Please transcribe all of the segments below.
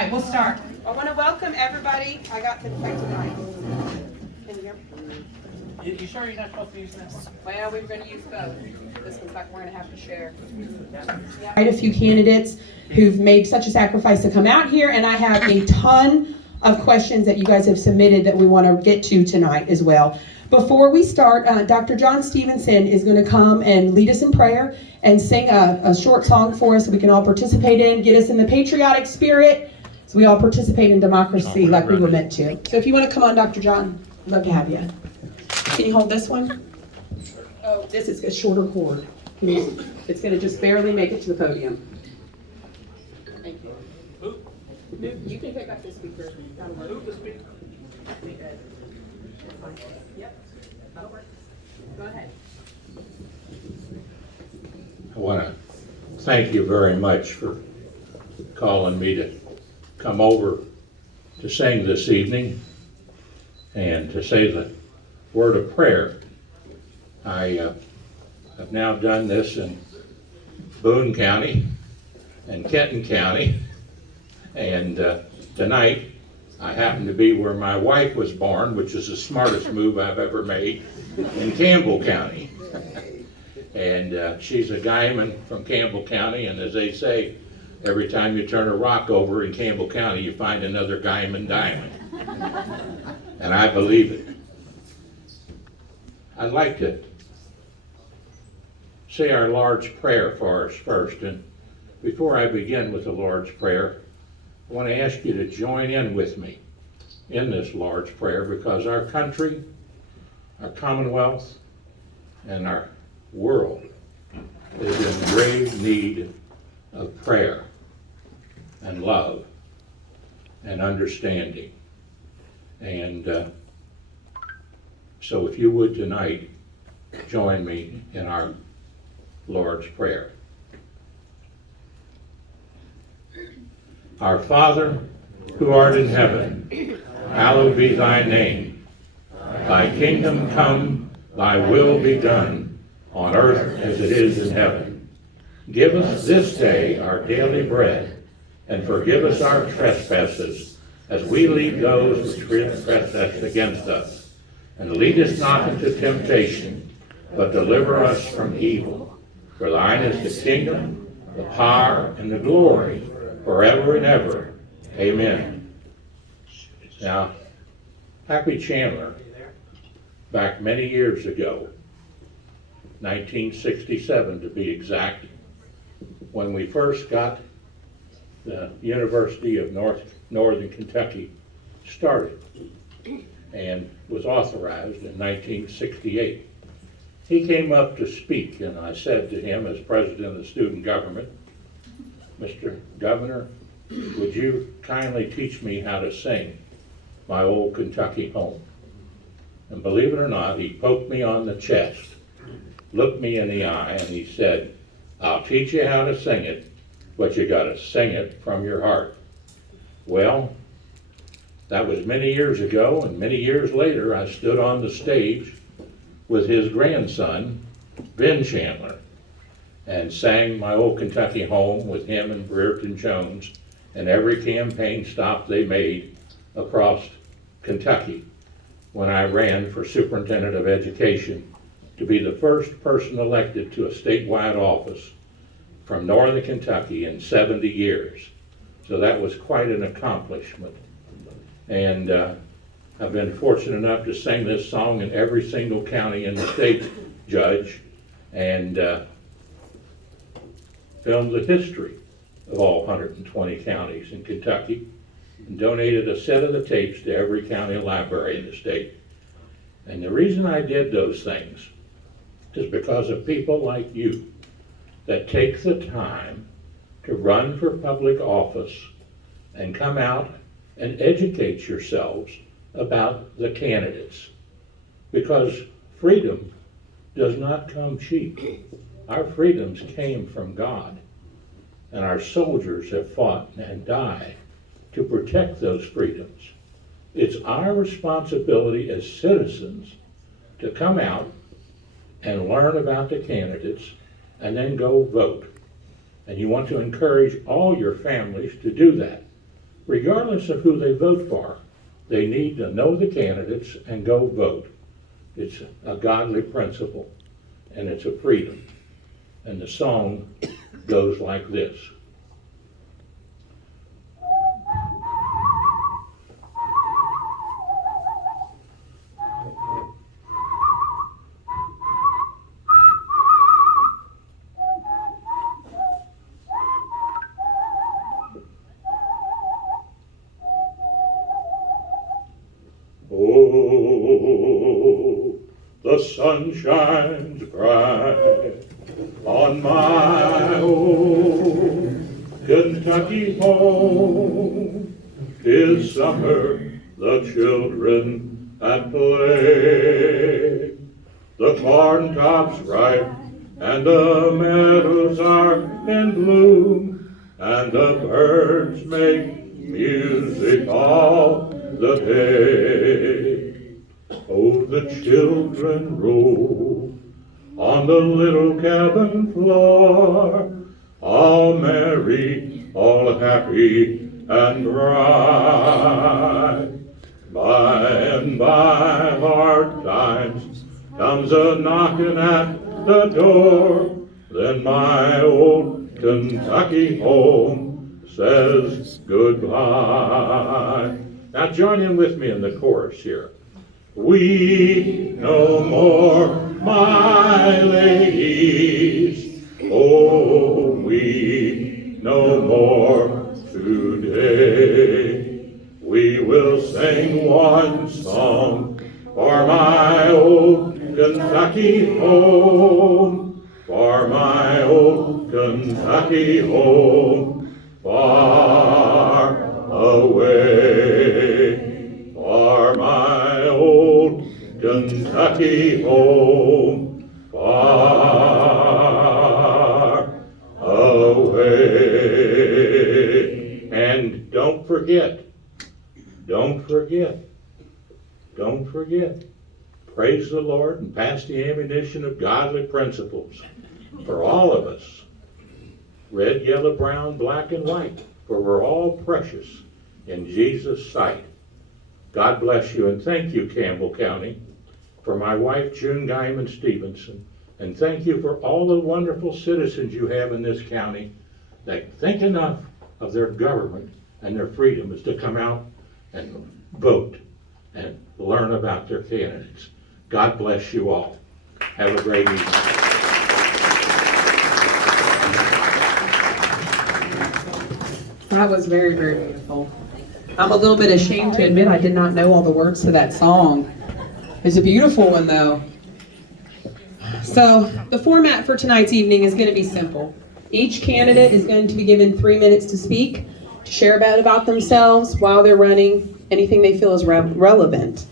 right, we'll start. I want to welcome everybody. I got the right tonight. Can you hear me? You sure you're not supposed to use this? Well, we were going to use both. This one's like we're going to have to share. Quite a few candidates who've made such a sacrifice to come out here, and I have a ton of questions that you guys have submitted that we want to get to tonight as well. Before we start, Dr. John Stephenson is going to come and lead us in prayer and sing a short song for us so we can all participate in, get us in the patriotic spirit, so we all participate in democracy like we were meant to. So if you want to come on, Dr. John, I'd love to have you. Can you hold this one? Oh, this is a shorter cord. It's going to just barely make it to the podium. Thank you. You can pick up the speaker. Move the speaker. Yep, that'll work. Go ahead. I want to thank you very much for calling me to come over to sing this evening and to say the word of prayer. I have now done this in Boone County and Kenton County, and tonight I happen to be where my wife was born, which is the smartest move I've ever made, in Campbell County. And she's a guyman from Campbell County, and as they say, every time you turn a rock over in Campbell County, you find another guyman diamond. And I believe it. I'd like to say our Lord's Prayer for us first, and before I begin with the Lord's Prayer, I want to ask you to join in with me in this Lord's Prayer, because our country, our Commonwealth, and our world is in grave need of prayer and love and understanding. And so if you would tonight join me in our Lord's Prayer. Our Father, who art in heaven, hallowed be thy name. Thy kingdom come, thy will be done, on earth as it is in heaven. Give us this day our daily bread, and forgive us our trespasses, as we lead those which trespass against us. And lead us not into temptation, but deliver us from evil. For thine is the kingdom, the power, and the glory, forever and ever. Amen. Now, Happy Chandler, back many years ago, 1967 to be exact, when we first got the University of Northern Kentucky started and was authorized in 1968. He came up to speak, and I said to him as president of the student government, Mr. Governor, would you kindly teach me how to sing My Old Kentucky Home? And believe it or not, he poked me on the chest, looked me in the eye, and he said, I'll teach you how to sing it, but you gotta sing it from your heart. Well, that was many years ago, and many years later, I stood on the stage with his grandson, Ben Chandler, and sang My Old Kentucky Home with him and Brereton Jones and every campaign stop they made across Kentucky when I ran for superintendent of education to be the first person elected to a statewide office from Northern Kentucky in 70 years. So that was quite an accomplishment. And I've been fortunate enough to sing this song in every single county in the state, Judge, and filmed the history of all 120 counties in Kentucky, and donated a set of the tapes to every county library in the state. And the reason I did those things is because of people like you that take the time to run for public office and come out and educate yourselves about the candidates. Because freedom does not come cheap. Our freedoms came from God, and our soldiers have fought and died to protect those freedoms. It's our responsibility as citizens to come out and learn about the candidates and then go vote. And you want to encourage all your families to do that, regardless of who they vote for, they need to know the candidates and go vote. It's a godly principle, and it's a freedom. And the song goes like this. Oh, the sun shines bright on my old Kentucky home. 'Tis summer, the children at play. The corn tops ripe and the meadows are in bloom, and the birds make music all the day. Oh, the children roll on the little cabin floor, all merry, all happy and bright. By and by, hard times comes a knocking at the door, then my old Kentucky home says goodbye. Now join in with me in the chorus here. We no more, my ladies, oh, we no more today. We will sing one song for my old Kentucky home, for my old Kentucky home, far away, for my old Kentucky home, far away. And don't forget, praise the Lord and pass the ammunition of godly principles for all of us. Red, yellow, brown, black, and white, for we're all precious in Jesus' sight. God bless you, and thank you, Campbell County, for my wife, June Guyman Stephenson, and thank you for all the wonderful citizens you have in this county that think enough of their government and their freedom is to come out and vote and learn about their candidates. God bless you all. Have a great evening. That was very, very beautiful. I'm a little bit ashamed to admit I did not know all the words to that song. It's a beautiful one, though. So the format for tonight's evening is going to be simple. Each candidate is going to be given 3 minutes to speak, to share about themselves while they're running, anything they feel is relevant.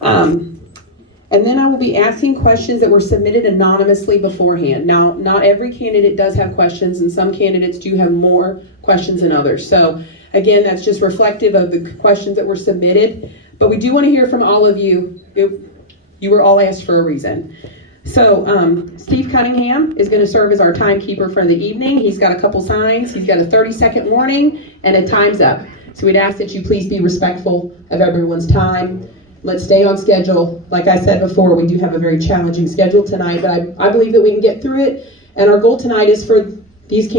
And then I will be asking questions that were submitted anonymously beforehand. Now, not every candidate does have questions, and some candidates do have more questions than others. So again, that's just reflective of the questions that were submitted. But we do want to hear from all of you. You were all asked for a reason. So Steve Cunningham is going to serve as our timekeeper for the evening. He's got a couple signs. He's got a 30-second warning and a time's up. So we'd ask that you please be respectful of everyone's time. Let's stay on schedule. Like I said before, we do have a very challenging schedule tonight, but I believe that we can get through it. And our goal tonight is for these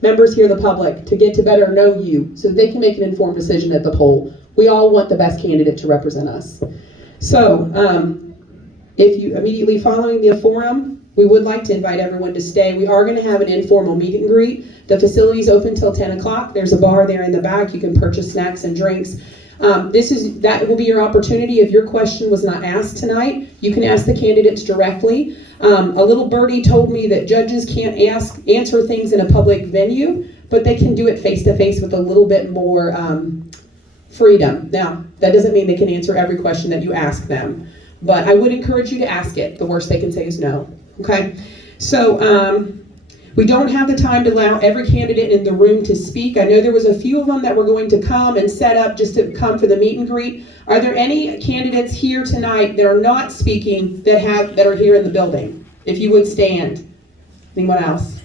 members here, the public, to get to better know you so that they can make an informed decision at the poll. We all want the best candidate to represent us. So if you immediately following the forum, we would like to invite everyone to stay. We are going to have an informal meet and greet. The facility is open till 10 o'clock. There's a bar there in the back. You can purchase snacks and drinks. That will be your opportunity. If your question was not asked tonight, you can ask the candidates directly. A little birdie told me that judges can't answer things in a public venue, but they can do it face-to-face with a little bit more freedom. Now, that doesn't mean they can answer every question that you ask them, but I would encourage you to ask it. The worst they can say is no. Okay? So, we don't have the time to allow every candidate in the room to speak. I know there was a few of them that were going to come and set up just to come for the meet and greet. Are there any candidates here tonight that are not speaking that are here in the building? If you would stand. Anyone else?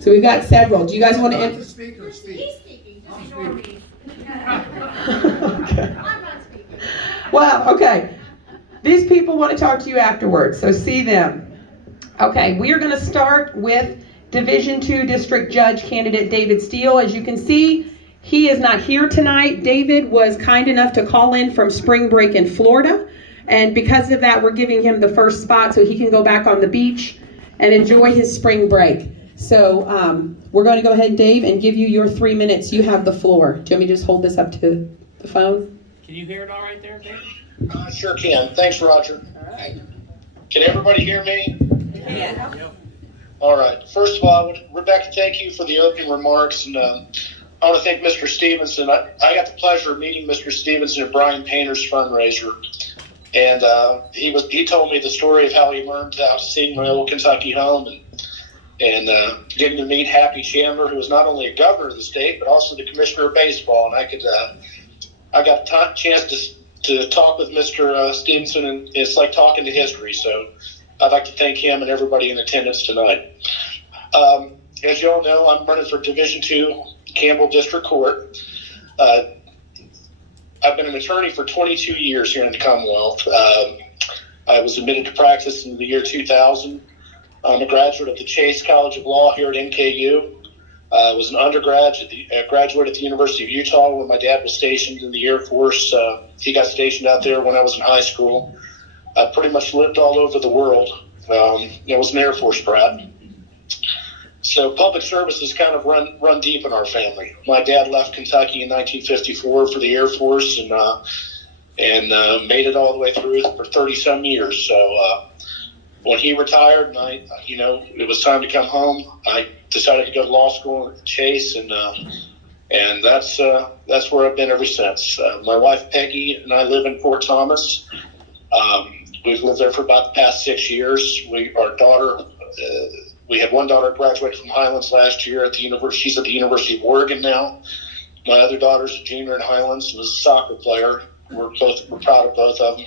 So we've got several. Do you guys want to? speak or speak? He's speaking, just ignore me. Okay. I'm not speaking. Well, okay. These people want to talk to you afterwards, so see them. Okay, we are going to start with Division II District Judge candidate David Steele. As you can see, he is not here tonight. David was kind enough to call in from spring break in Florida, and because of that, we're giving him the first spot so he can go back on the beach and enjoy his spring break. So we're going to go ahead, Dave, and give you your 3 minutes. You have the floor. Do you want me to just hold this up to the phone? Can you hear it all right there, Dave? Sure can. Thanks, Roger. Can everybody hear me? Yeah. All right. First of all, Rebecca, thank you for the opening remarks. And I want to thank Mr. Stephenson. I got the pleasure of meeting Mr. Stephenson at Brian Painter's fundraiser. And he told me the story of how he learned how to sing my old Kentucky home and getting to meet Happy Chandler, who was not only a governor of the state, but also the commissioner of baseball. And I got a chance to talk with Mr. Stevenson, and it's like talking to history. So I'd like to thank him and everybody in attendance tonight. As you all know, I'm running for Division II Campbell District Court. I've been an attorney for 22 years here in the Commonwealth. I was admitted to practice in the year 2000. I'm a graduate of the Chase College of Law here at NKU. I was an undergraduate, graduate at the University of Utah when my dad was stationed in the Air Force. He got stationed out there when I was in high school. I pretty much lived all over the world. I was an Air Force brat. So public service has kind of run deep in our family. My dad left Kentucky in 1954 for the Air Force and made it all the way through for 30-some years. So when he retired and it was time to come home, I decided to go to law school at Chase, and that's where I've been ever since. My wife Peggy and I live in Fort Thomas. We've lived there for about the past 6 years. We had one daughter graduate from Highlands last year at the university. She's at the University of Oregon now. My other daughter's a junior in Highlands and was a soccer player. We're proud of both of them.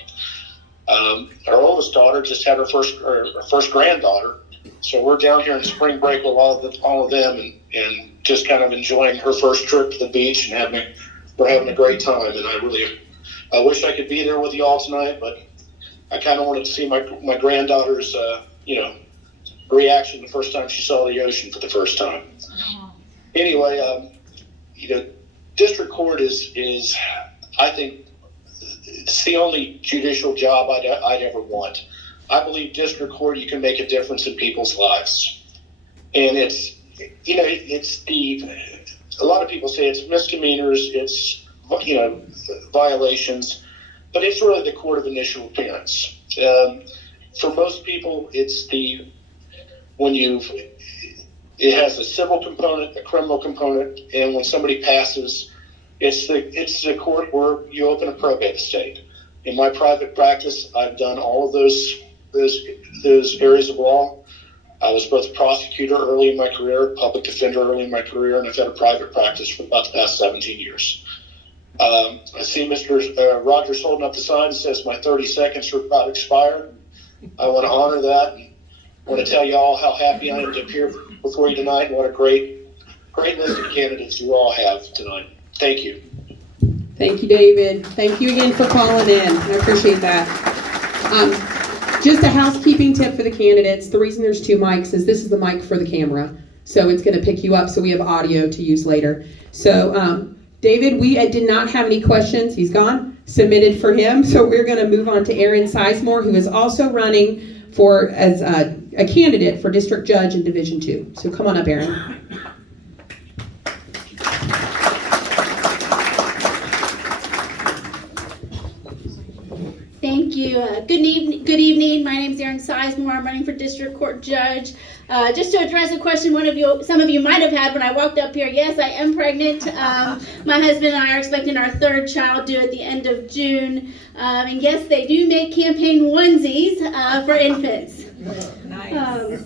Our oldest daughter just had her first granddaughter, so we're down here in spring break with all of them and just kind of enjoying her first trip to the beach and we're having a great time. And I wish I could be there with you all tonight, but I kind of wanted to see my granddaughter's reaction the first time she saw the ocean for the first time. Anyway, district court is I think it's the only judicial job I'd ever want. I believe district court, you can make a difference in people's lives. And a lot of people say it's misdemeanors, it's, violations, but it's really the court of initial appearance. For most people, it's it has a civil component, a criminal component, and when somebody passes, it's the court where you open a probate estate. In my private practice, I've done all of those areas of law. I was both a prosecutor early in my career, public defender early in my career, and I've had a private practice for about the past 17 years. I see Mr. Rogers holding up the sign that says my 30 seconds are about expired. I want to honor that and want to tell you all how happy I am to appear before you tonight and what a great list of candidates you all have tonight. Thank you. Thank you, David. Thank you again for calling in. I appreciate that. Just a housekeeping tip for the candidates. The reason there's two mics is this is the mic for the camera. So it's going to pick you up so we have audio to use later. So David, we did not have any questions. He's gone. Submitted for him. So we're going to move on to Aaron Sizemore, who is also running as a candidate for District Judge in Division II. So come on up, Aaron. Thank you. Good evening. My name is Aaron Sizemore. I'm running for District Court Judge. Just to address a question some of you might have had when I walked up here. Yes, I am pregnant. My husband and I are expecting our third child due at the end of June. And yes, they do make campaign onesies for infants. Nice.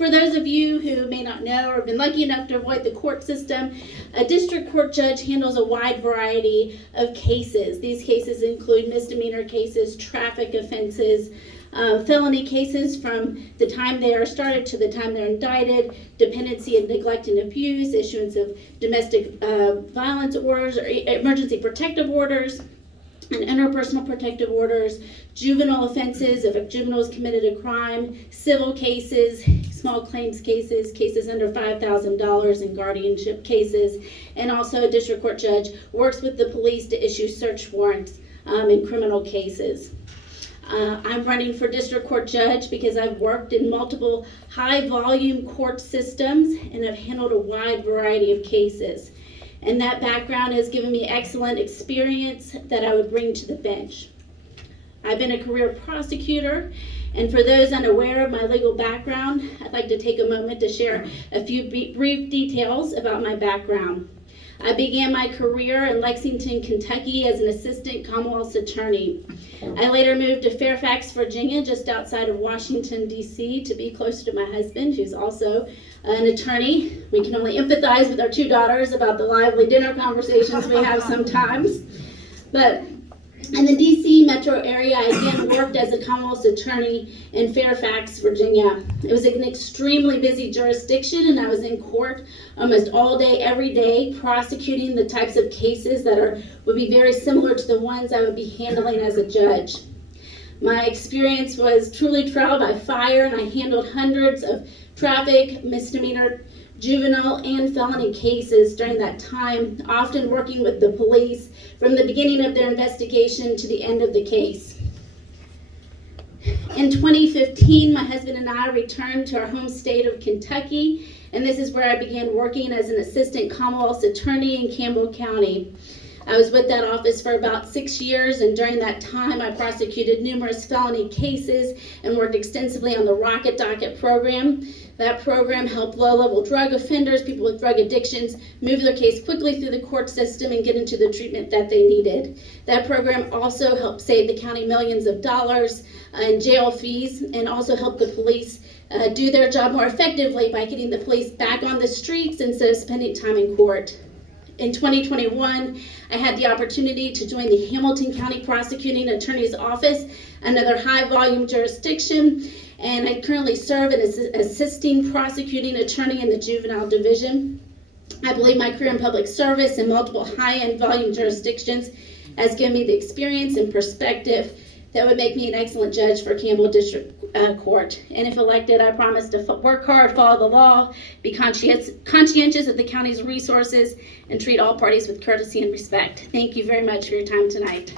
For those of you who may not know or have been lucky enough to avoid the court system, a district court judge handles a wide variety of cases. These cases include misdemeanor cases, traffic offenses, felony cases from the time they are started to the time they're indicted, dependency and neglect and abuse, issuance of domestic violence orders or emergency protective orders, and interpersonal protective orders, juvenile offenses, if a juvenile has committed a crime, civil cases, small claims cases, cases under $5,000 and guardianship cases, and also a district court judge works with the police to issue search warrants in criminal cases. I'm running for district court judge because I've worked in multiple high volume court systems and have handled a wide variety of cases. And that background has given me excellent experience that I would bring to the bench. I've been a career prosecutor, and for those unaware of my legal background, I'd like to take a moment to share a few brief details about my background. I began my career in Lexington, Kentucky as an assistant Commonwealth's attorney. I later moved to Fairfax, Virginia, just outside of Washington, D.C., to be closer to my husband, who's also an attorney. We can only empathize with our two daughters about the lively dinner conversations we have sometimes. But in the D.C. metro area, I again worked as a Commonwealth's attorney in Fairfax, Virginia. It was an extremely busy jurisdiction, and I was in court almost all day, every day, prosecuting the types of cases that would be very similar to the ones I would be handling as a judge. My experience was truly trial by fire, and I handled hundreds of traffic, misdemeanor, juvenile, and felony cases during that time, often working with the police from the beginning of their investigation to the end of the case. In 2015, my husband and I returned to our home state of Kentucky, and this is where I began working as an assistant Commonwealth's attorney in Campbell County. I was with that office for about 6 years, and during that time I prosecuted numerous felony cases and worked extensively on the Rocket Docket program. That program helped low-level drug offenders, people with drug addictions, move their case quickly through the court system and get into the treatment that they needed. That program also helped save the county millions of dollars in jail fees, and also helped the police do their job more effectively by getting the police back on the streets instead of spending time in court. In 2021, I had the opportunity to join the Hamilton County Prosecuting Attorney's Office, another high-volume jurisdiction, and I currently serve as an assisting prosecuting attorney in the juvenile division. I believe my career in public service in multiple high-end volume jurisdictions has given me the experience and perspective that would make me an excellent judge for Campbell District Court. And if elected, I promise to work hard, follow the law, be conscientious of the county's resources, and treat all parties with courtesy and respect. Thank you very much for your time tonight.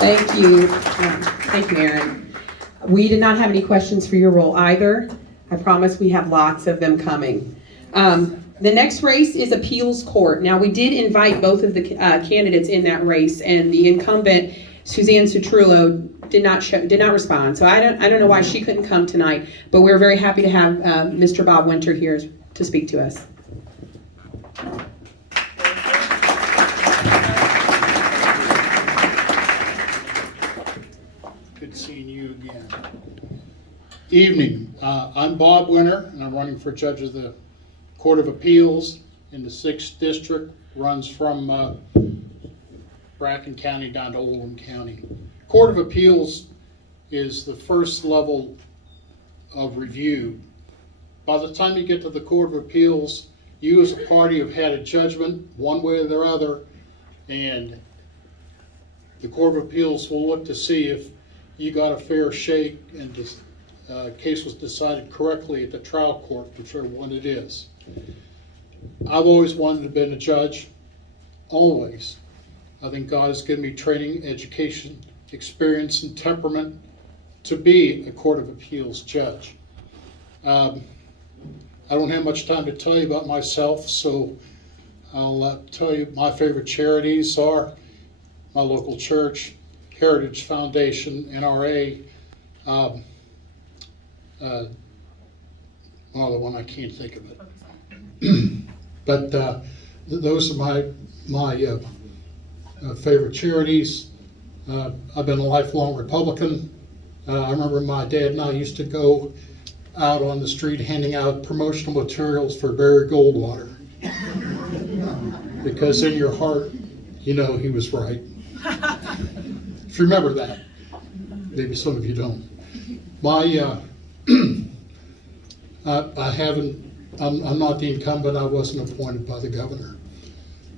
Thank you. Thank you, Erin. We did not have any questions for your role either. I promise we have lots of them coming. The next race is appeals court. Now, we did invite both of the candidates in that race, and the incumbent, Suzanne Sutrullo, did not respond. So I don't know why she couldn't come tonight, but we're very happy to have Mr. Bob Winter here to speak to us. Good seeing you again. Evening. I'm Bob Winter, and I'm running for judge of the Court of Appeals in the 6th District. Runs from Bracken County down to Oldham County. Court of Appeals is the first level of review. By the time you get to the Court of Appeals, you as a party have had a judgment one way or the other, and the Court of Appeals will look to see if you got a fair shake and the case was decided correctly at the trial court, whichever one it is. I've always wanted to be a judge, always. I think God has given me training, education, experience, and temperament to be a Court of Appeals judge. I don't have much time to tell you about myself, so I'll tell you my favorite charities are my local church, Heritage Foundation, NRA, the one I can't think of it. But those are my favorite charities. I've been a lifelong Republican. I remember my dad and I used to go out on the street handing out promotional materials for Barry Goldwater. Because in your heart, you know he was right. you remember that. Maybe some of you don't. I'm not the incumbent. I wasn't appointed by the governor.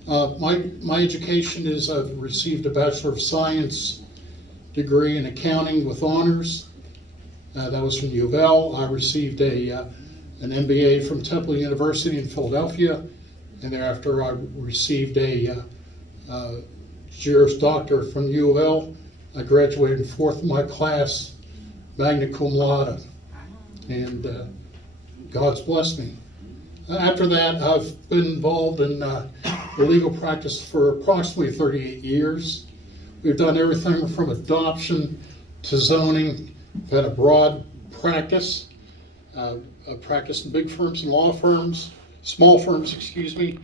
My education is I've received a Bachelor of Science degree in accounting with honors. That was from U of L. I received an MBA from Temple University in Philadelphia, and thereafter I received a Juris Doctor from U of L. I graduated in 4th in my class, magna cum laude, and God's blessed me. After that, I've been involved in the legal practice for approximately 38 years. We've done everything from adoption to zoning. We've had a broad practice. I've practiced in big firms and law firms, small firms, excuse me.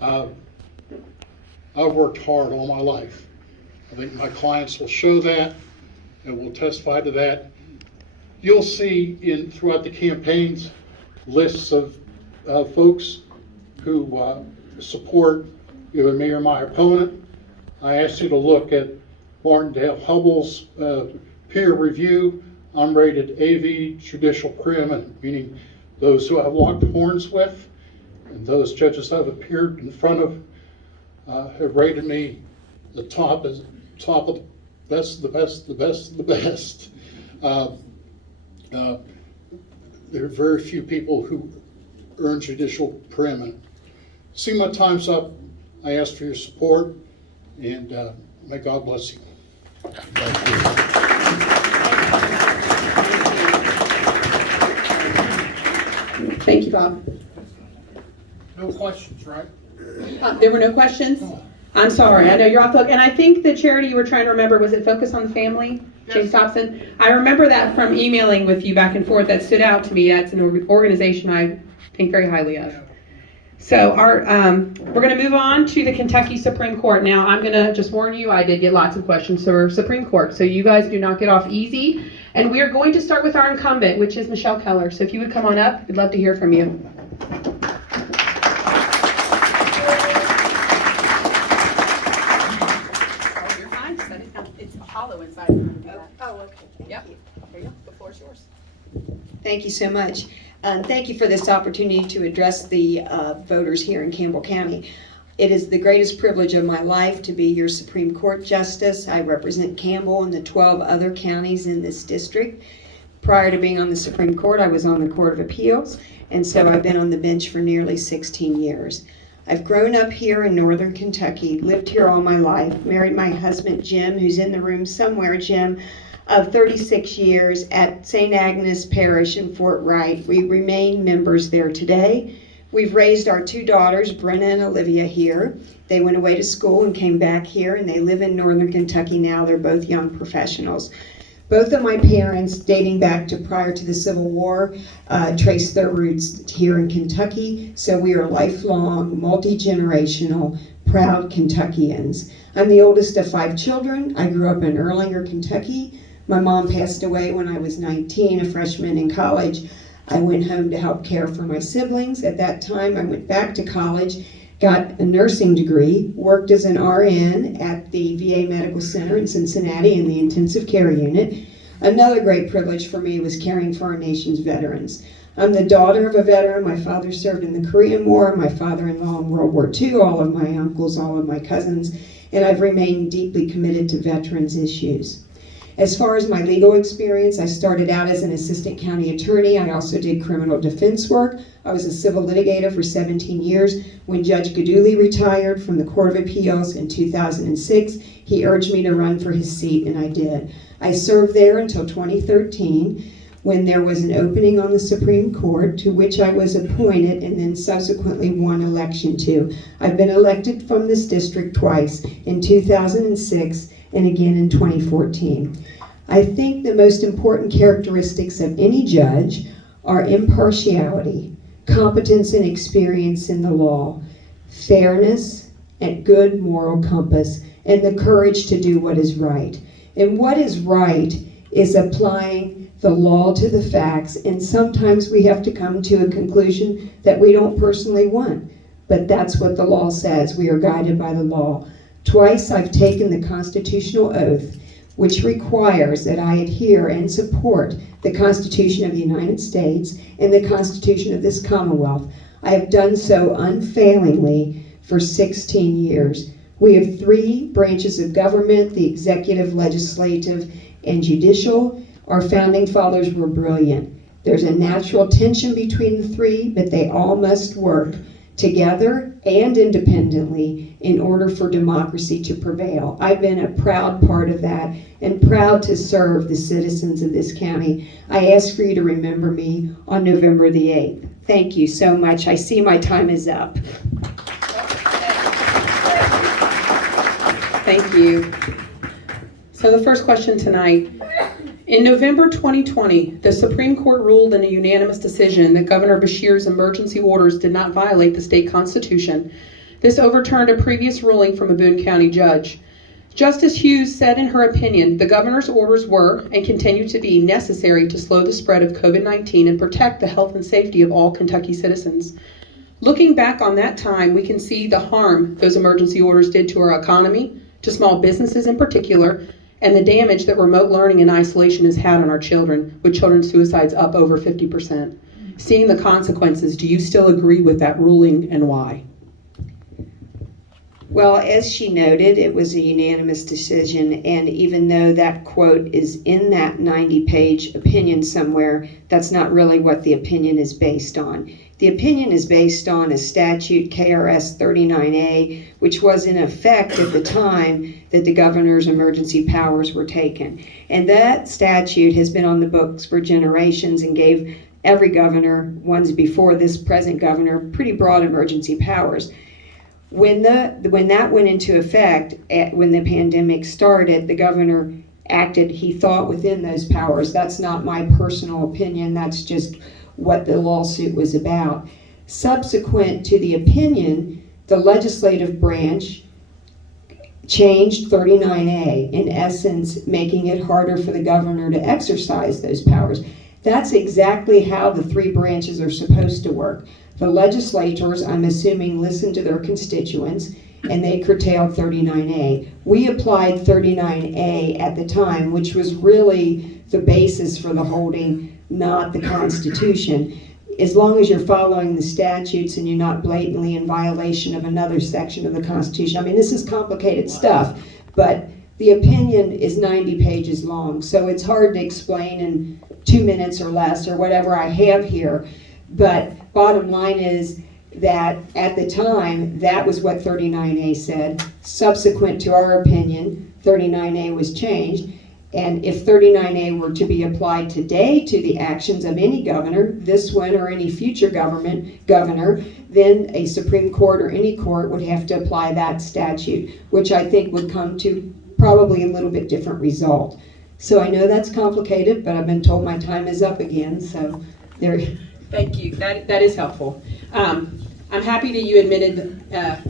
I've worked hard all my life. I think my clients will show that and will testify to that. You'll see throughout the campaigns lists of folks who support either me or my opponent. I asked you to look at Martindale-Hubbell's peer review. I'm rated AV Judicial Preeminent, meaning those who I've locked horns with, and those judges I've appeared in front of have rated me the top of the best, the best, the best, the best. There are very few people who earn judicial preeminent. See, my time's up. I ask for your support, and may God bless you. Thank you. Thank you, Bob. No questions, right? There were no questions? I'm sorry, I know you're off the hook. And I think the charity you were trying to remember, was it Focus on the Family? Yes. James Dobson? I remember that from emailing with you back and forth. That stood out to me. That's an organization I think very highly of. So we're going to move on to the Kentucky Supreme Court. Now, I'm going to just warn you, I did get lots of questions for Supreme Court. So you guys do not get off easy. And we are going to start with our incumbent, which is Michelle Keller. So if you would come on up, we'd love to hear from you. Hollow inside. Oh, okay. Yep. There you go. The floor is yours. Thank you so much. Thank you for this opportunity to address the voters here in Campbell County. It is the greatest privilege of my life to be your Supreme Court Justice. I represent Campbell and the 12 other counties in this district. Prior to being on the Supreme Court, I was on the Court of Appeals, and so I've been on the bench for nearly 16 years. I've grown up here in northern Kentucky, lived here all my life, married my husband Jim, who's in the room somewhere, Jim, of 36 years at St. Agnes Parish in Fort Wright. We remain members there today. We've raised our 2 daughters, Brenna and Olivia, here. They went away to school and came back here, and they live in northern Kentucky now. They're both young professionals. Both of my parents, dating back to prior to the Civil War, trace their roots here in Kentucky, so we are lifelong, multi-generational, proud Kentuckians. I'm the oldest of 5 children. I grew up in Erlanger, Kentucky. My mom passed away when I was 19, a freshman in college. I went home to help care for my siblings. At that time, I went back to college, got a nursing degree, worked as an RN at the VA Medical Center in Cincinnati in the intensive care unit. Another great privilege for me was caring for our nation's veterans. I'm the daughter of a veteran. My father served in the Korean War, my father-in-law in World War II, all of my uncles, all of my cousins, and I've remained deeply committed to veterans issues. As far as my legal experience, I started out as an assistant county attorney. I also did criminal defense work. I was a civil litigator for 17 years. When Judge Gaduli retired from the Court of Appeals in 2006, he urged me to run for his seat, and I did. I served there until 2013, when there was an opening on the Supreme Court, to which I was appointed and then subsequently won election to. I've been elected from this district twice, in 2006 and again in 2014. I think the most important characteristics of any judge are impartiality, competence and experience in the law, fairness, and good moral compass, and the courage to do what is right. And what is right is applying the law to the facts, and sometimes we have to come to a conclusion that we don't personally want, but that's what the law says. We are guided by the law. Twice I've taken the constitutional oath, which requires that I adhere and support the Constitution of the United States and the Constitution of this Commonwealth. I have done so unfailingly for 16 years. We have 3 branches of government, the executive, legislative, and judicial. Our founding fathers were brilliant. There's a natural tension between the 3, but they all must work together and independently in order for democracy to prevail. I've been a proud part of that and proud to serve the citizens of this county. I ask for you to remember me on November the 8th. Thank you so much. I see my time is up. Thank you. So the first question tonight. In November 2020, the Supreme Court ruled in a unanimous decision that Governor Beshear's emergency orders did not violate the state constitution. This overturned a previous ruling from a Boone County judge. Justice Hughes said in her opinion, the governor's orders were and continue to be necessary to slow the spread of COVID-19 and protect the health and safety of all Kentucky citizens. Looking back on that time, we can see the harm those emergency orders did to our economy, to small businesses in particular, and the damage that remote learning and isolation has had on our children, with children's suicides up over 50%. Seeing the consequences, do you still agree with that ruling and why? Well, as she noted, it was a unanimous decision, and even though that quote is in that 90-page opinion somewhere, that's not really what the opinion is based on. The opinion is based on a statute, KRS 39A, which was in effect at the time that the governor's emergency powers were taken. And that statute has been on the books for generations and gave every governor, ones before this present governor, pretty broad emergency powers. When that went into effect, when the pandemic started, the governor acted, he thought, within those powers. That's not my personal opinion, that's just what the lawsuit was about. Subsequent to the opinion, the legislative branch changed 39A, in essence, making it harder for the governor to exercise those powers. That's exactly how the 3 branches are supposed to work. The legislators, I'm assuming, listened to their constituents, and they curtailed 39A. We applied 39A at the time, which was really the basis for the holding, not the Constitution. As long as you're following the statutes and you're not blatantly in violation of another section of the Constitution. I mean, this is complicated stuff, but the opinion is 90 pages long, so it's hard to explain in 2 minutes or less or whatever I have here. But bottom line is that at the time, that was what 39A said. Subsequent to our opinion, 39A was changed. And if 39A were to be applied today to the actions of any governor, this one or any future governor, then a Supreme Court or any court would have to apply that statute, which I think would come to probably a little bit different result. So I know that's complicated, but I've been told my time is up again, so there. Thank you, that is helpful. I'm happy that you admitted,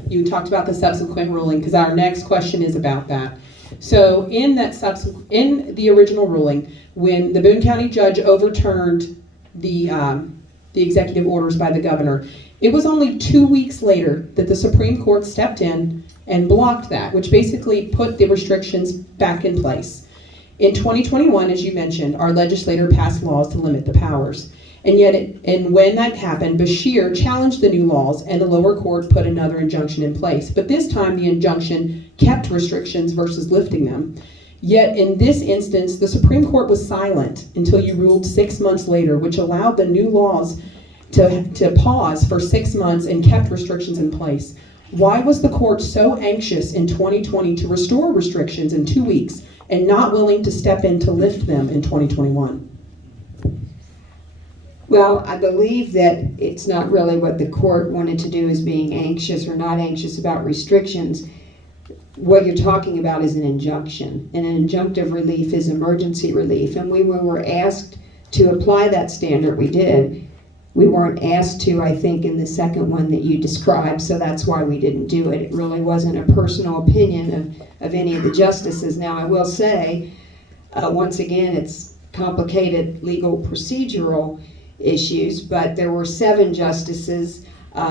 you talked about the subsequent ruling, because our next question is about that. So in the original ruling, when the Boone County judge overturned the executive orders by the governor, it was only 2 weeks later that the Supreme Court stepped in and blocked that, which basically put the restrictions back in place. In 2021, as you mentioned, our legislator passed laws to limit the powers. And when that happened, Beshear challenged the new laws and the lower court put another injunction in place. But this time the injunction kept restrictions versus lifting them. Yet in this instance, the Supreme Court was silent until you ruled 6 months later, which allowed the new laws to pause for 6 months and kept restrictions in place. Why was the court so anxious in 2020 to restore restrictions in 2 weeks and not willing to step in to lift them in 2021? Well, I believe that it's not really what the court wanted to do as being anxious or not anxious about restrictions. What you're talking about is an injunction, and an injunctive relief is emergency relief. And we were asked to apply that standard, we did. We weren't asked to, I think, in the second one that you described, so that's why we didn't do it. It really wasn't a personal opinion of any of the justices. Now, I will say, once again, it's complicated legal procedural issues, but there were 7 justices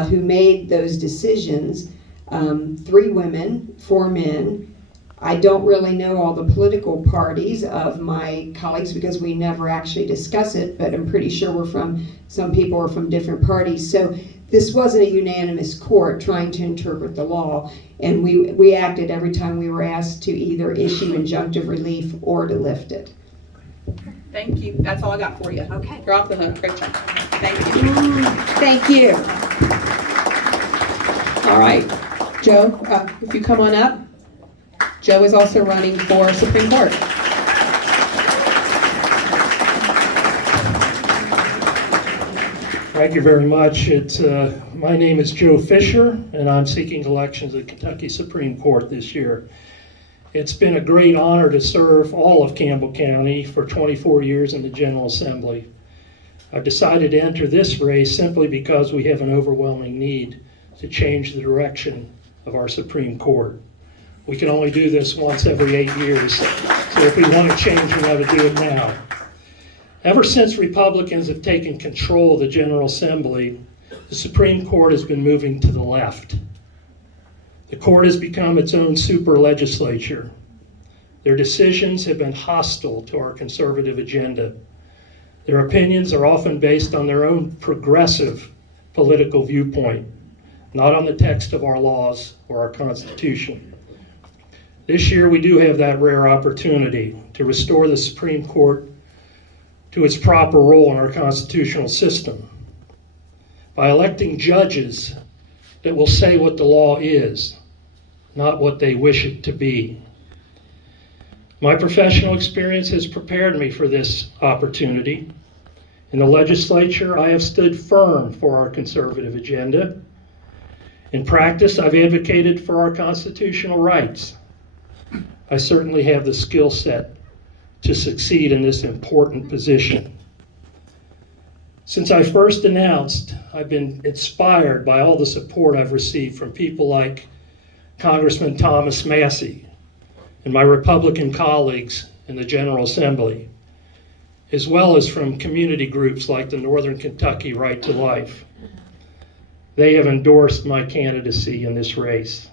who made those decisions, 3 women, 4 men, I don't really know all the political parties of my colleagues because we never actually discuss it, but I'm pretty sure some people are from different parties. So this wasn't a unanimous court trying to interpret the law, and we acted every time we were asked to either issue injunctive relief or to lift it. Thank you. That's all I got for you. Okay. You're off the hook. Great job. Thank you. Thank you. All right. Joe, if you come on up. Joe is also running for Supreme Court. Thank you very much. My name is Joe Fisher, and I'm seeking elections at Kentucky Supreme Court this year. It's been a great honor to serve all of Campbell County for 24 years in the General Assembly. I've decided to enter this race simply because we have an overwhelming need to change the direction of our Supreme Court. We can only do this once every 8 years, so if we want to change, we got to do it now. Ever since Republicans have taken control of the General Assembly, the Supreme Court has been moving to the left. The court has become its own super legislature. Their decisions have been hostile to our conservative agenda. Their opinions are often based on their own progressive political viewpoint, not on the text of our laws or our Constitution. This year we do have that rare opportunity to restore the Supreme Court to its proper role in our constitutional system by electing judges that will say what the law is, not what they wish it to be. My professional experience has prepared me for this opportunity. In the legislature, I have stood firm for our conservative agenda. In practice, I've advocated for our constitutional rights. I certainly have the skill set to succeed in this important position. Since I first announced, I've been inspired by all the support I've received from people like Congressman Thomas Massey and my Republican colleagues in the General Assembly, as well as from community groups like the Northern Kentucky Right to Life. They have endorsed my candidacy in this race.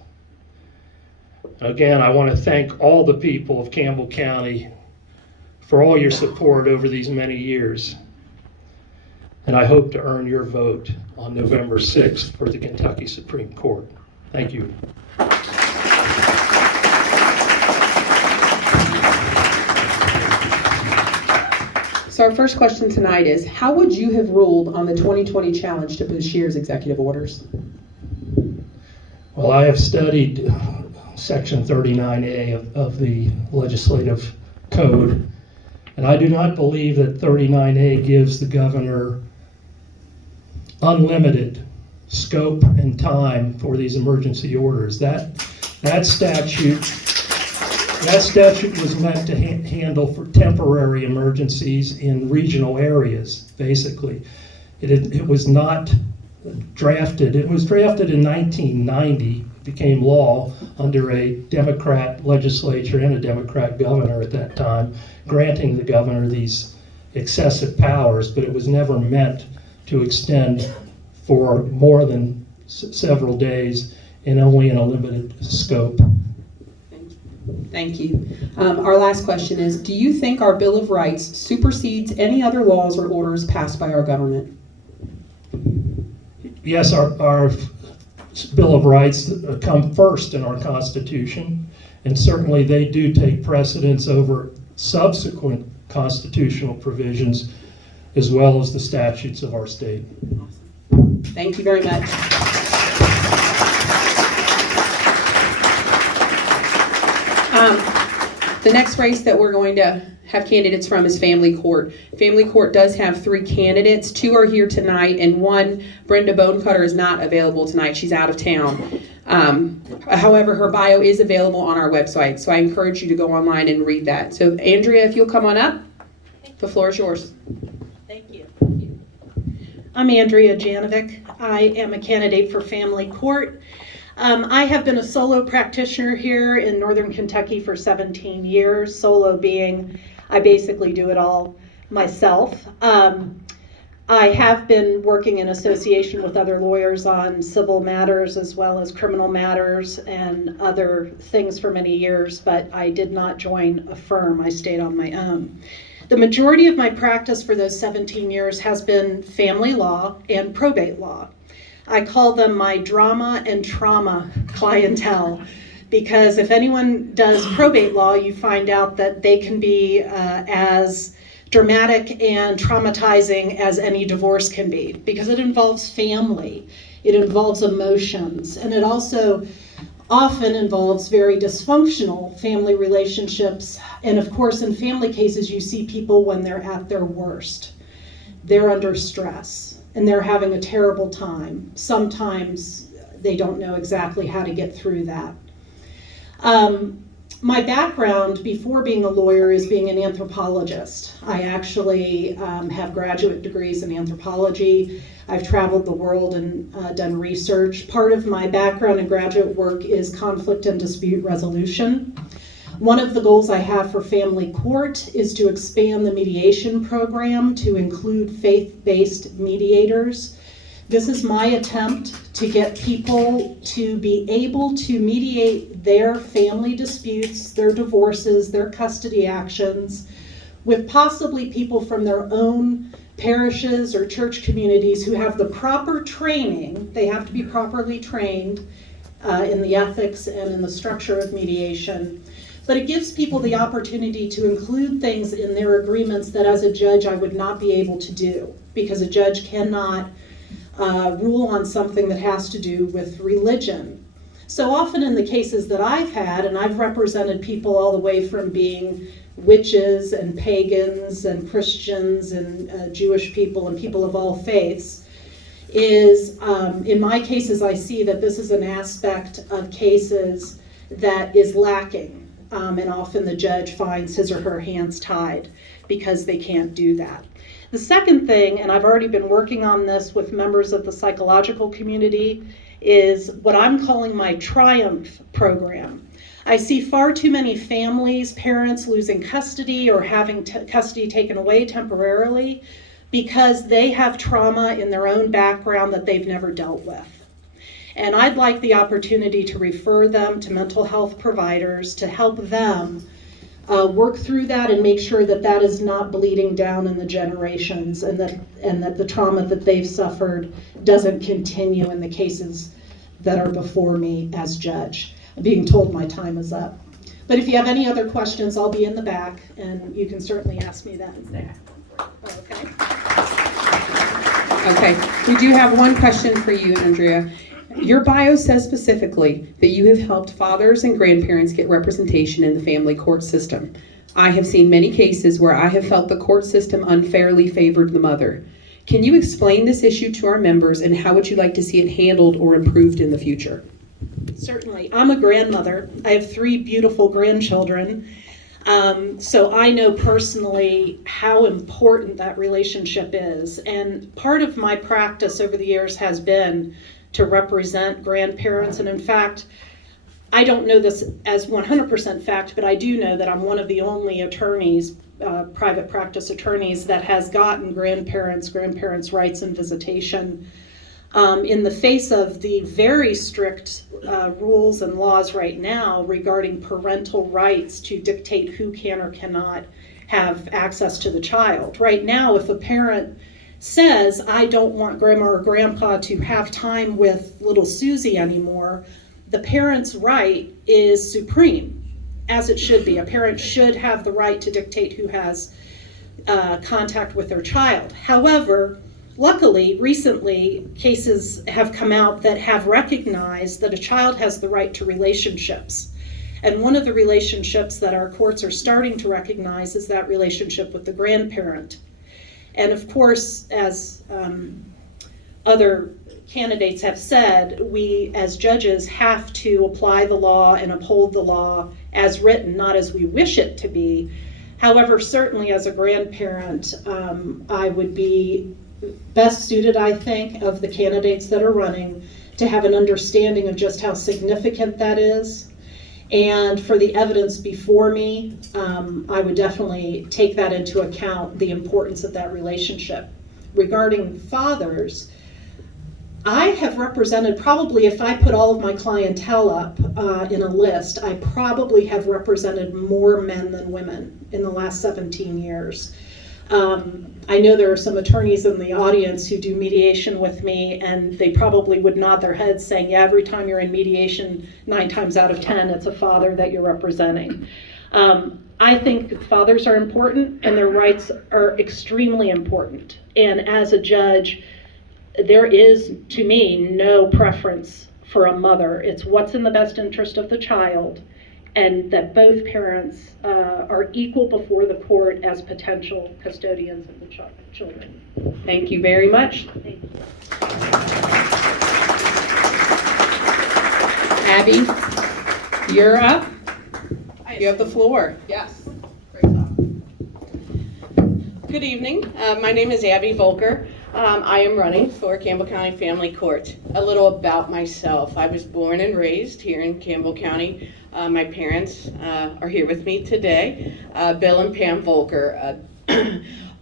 Again, I want to thank all the people of Campbell County for all your support over these many years. And I hope to earn your vote on November 6th for the Kentucky Supreme Court. Thank you. So our first question tonight is, how would you have ruled on the 2020 challenge to Beshear's executive orders? Well, I have studied Section 39A of the legislative code, and I do not believe that 39A gives the governor unlimited scope and time for these emergency orders. That statute was meant to handle for temporary emergencies in regional areas, basically. It was not drafted. It was drafted in 1990, became law under a Democrat legislature and a Democrat governor at that time, granting the governor these excessive powers, but it was never meant to extend for more than several days and only in a limited scope. Thank you. Our last question is, do you think our Bill of Rights supersedes any other laws or orders passed by our government? Yes, our Bill of Rights come first in our Constitution, and certainly they do take precedence over subsequent constitutional provisions as well as the statutes of our state. Thank you very much. The next race that we're going to have candidates from is Family Court. Family Court does have 3 candidates. 2 are here tonight, and 1, Brenda Bonecutter, is not available tonight. She's out of town. However, her bio is available on our website, so I encourage you to go online and read that. So, Andrea, if you'll come on up, the floor is yours. Thank you. I'm Andrea Janovic. I am a candidate for Family Court. I have been a solo practitioner here in Northern Kentucky for 17 years, solo being I basically do it all myself. I have been working in association with other lawyers on civil matters as well as criminal matters and other things for many years, but I did not join a firm. I stayed on my own. The majority of my practice for those 17 years has been family law and probate law. I call them my drama and trauma clientele, because if anyone does probate law, you find out that they can be as dramatic and traumatizing as any divorce can be, because it involves family, it involves emotions, and it also often involves very dysfunctional family relationships. And of course, in family cases, you see people when they're at their worst. They're under stress and they're having a terrible time. Sometimes they don't know exactly how to get through that. My background before being a lawyer is being an anthropologist. I actually have graduate degrees in anthropology. I've traveled the world and done research. Part of my background in graduate work is conflict and dispute resolution. One of the goals I have for family court is to expand the mediation program to include faith-based mediators. This is my attempt to get people to be able to mediate their family disputes, their divorces, their custody actions, with possibly people from their own parishes or church communities who have the proper training. They have to be properly trained in the ethics and in the structure of mediation. But it gives people the opportunity to include things in their agreements that as a judge I would not be able to do, because a judge cannot rule on something that has to do with religion. So often in the cases that I've had, and I've represented people all the way from being witches and pagans and Christians and Jewish people and people of all faiths, is in my cases I see that this is an aspect of cases that is lacking. And often the judge finds his or her hands tied because they can't do that. The second thing, and I've already been working on this with members of the psychological community, is what I'm calling my Triumph program. I see far too many families, parents losing custody or having custody taken away temporarily because they have trauma in their own background that they've never dealt with. And I'd like the opportunity to refer them to mental health providers to help them work through that and make sure that that is not bleeding down in the generations, and that the trauma that they've suffered doesn't continue in the cases that are before me as judge. I'm being told my time is up. But if you have any other questions, I'll be in the back, and you can certainly ask me then. Okay. Okay, we do have one question for you, Andrea. Your bio says specifically that you have helped fathers and grandparents get representation in the family court system. I have seen many cases where I have felt the court system unfairly favored the mother. Can you explain this issue to our members, and how would you like to see it handled or improved in the future? Certainly. I'm a grandmother. I have 3 beautiful grandchildren. So I know personally how important that relationship is. And part of my practice over the years has been to represent grandparents. And in fact, I don't know this as 100% fact, but I do know that I'm one of the only attorneys, private practice attorneys, that has gotten grandparents' rights and visitation. In the face of the very strict rules and laws right now regarding parental rights to dictate who can or cannot have access to the child. Right now, if a parent says, I don't want grandma or grandpa to have time with little Susie anymore, the parent's right is supreme, as it should be. A parent should have the right to dictate who has contact with their child. However, luckily, recently, cases have come out that have recognized that a child has the right to relationships. And one of the relationships that our courts are starting to recognize is that relationship with the grandparent. And of course, as other candidates have said, we as judges have to apply the law and uphold the law as written, not as we wish it to be. However, certainly as a grandparent, I would be best suited, I think, of the candidates that are running to have an understanding of just how significant that is. And for the evidence before me, I would definitely take that into account, the importance of that relationship regarding fathers, I have represented, probably if I put all of my clientele up in a list, I probably have represented more men than women in the last 17 years. I know there are some attorneys in the audience who do mediation with me, and they probably would nod their heads saying, yeah, every time you're in mediation, 9 times out of 10, it's a father that you're representing. I think fathers are important, and their rights are extremely important. And as a judge, there is, to me, no preference for a mother. It's what's in the best interest of the child, and that both parents are equal before the court as potential custodians of the children. Thank you very much. Thank you. Abby, you're up. You have the floor. Yes. Great job. Good evening. My name is Abby Volcker. I am running for Campbell County Family Court. A little about myself. I was born and raised here in Campbell County. My parents are here with me today, Bill and Pam Volcker.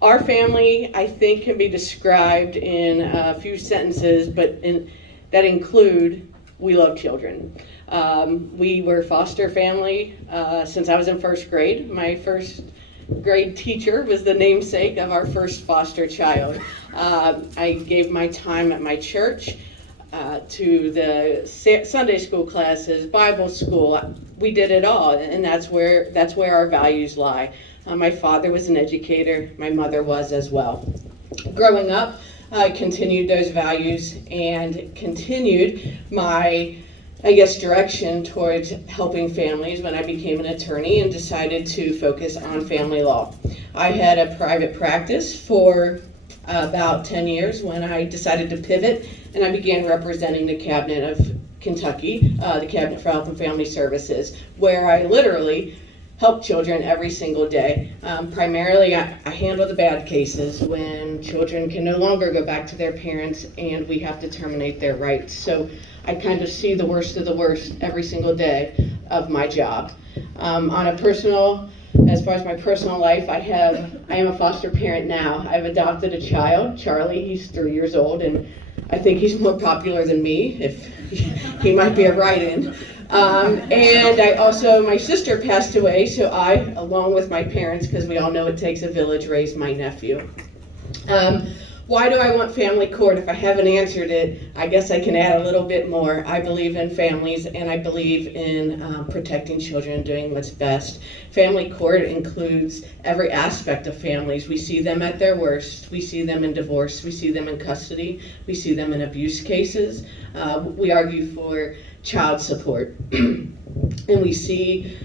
Our family, I think, can be described in a few sentences, but that include, we love children. We were foster family since I was in first grade. My first grade teacher was the namesake of our first foster child. I gave my time at my church to the Sunday school classes, Bible school. We did it all, and that's where our values lie. My father was an educator. My mother was as well. Growing up, I continued those values and continued my direction towards helping families when I became an attorney and decided to focus on family law. I had a private practice for about 10 years when I decided to pivot, and I began representing the Cabinet of Kentucky, the Cabinet for Health and Family Services, where I literally help children every single day. Primarily, I handle the bad cases when children can no longer go back to their parents and we have to terminate their rights. So I kind of see the worst of the worst every single day of my job. As far as my personal life, I am a foster parent now. I've adopted a child, Charlie. He's 3 years old, and I think he's more popular than me. If he might be a write-in. And my sister passed away, so I, along with my parents, because we all know it takes a village, raised my nephew. Why do I want family court? If I haven't answered it, I guess I can add a little bit more. I believe in families, and I believe in protecting children and doing what's best. Family court includes every aspect of families. We see them at their worst. We see them in divorce. We see them in custody. We see them in abuse cases. We argue for child support. And we see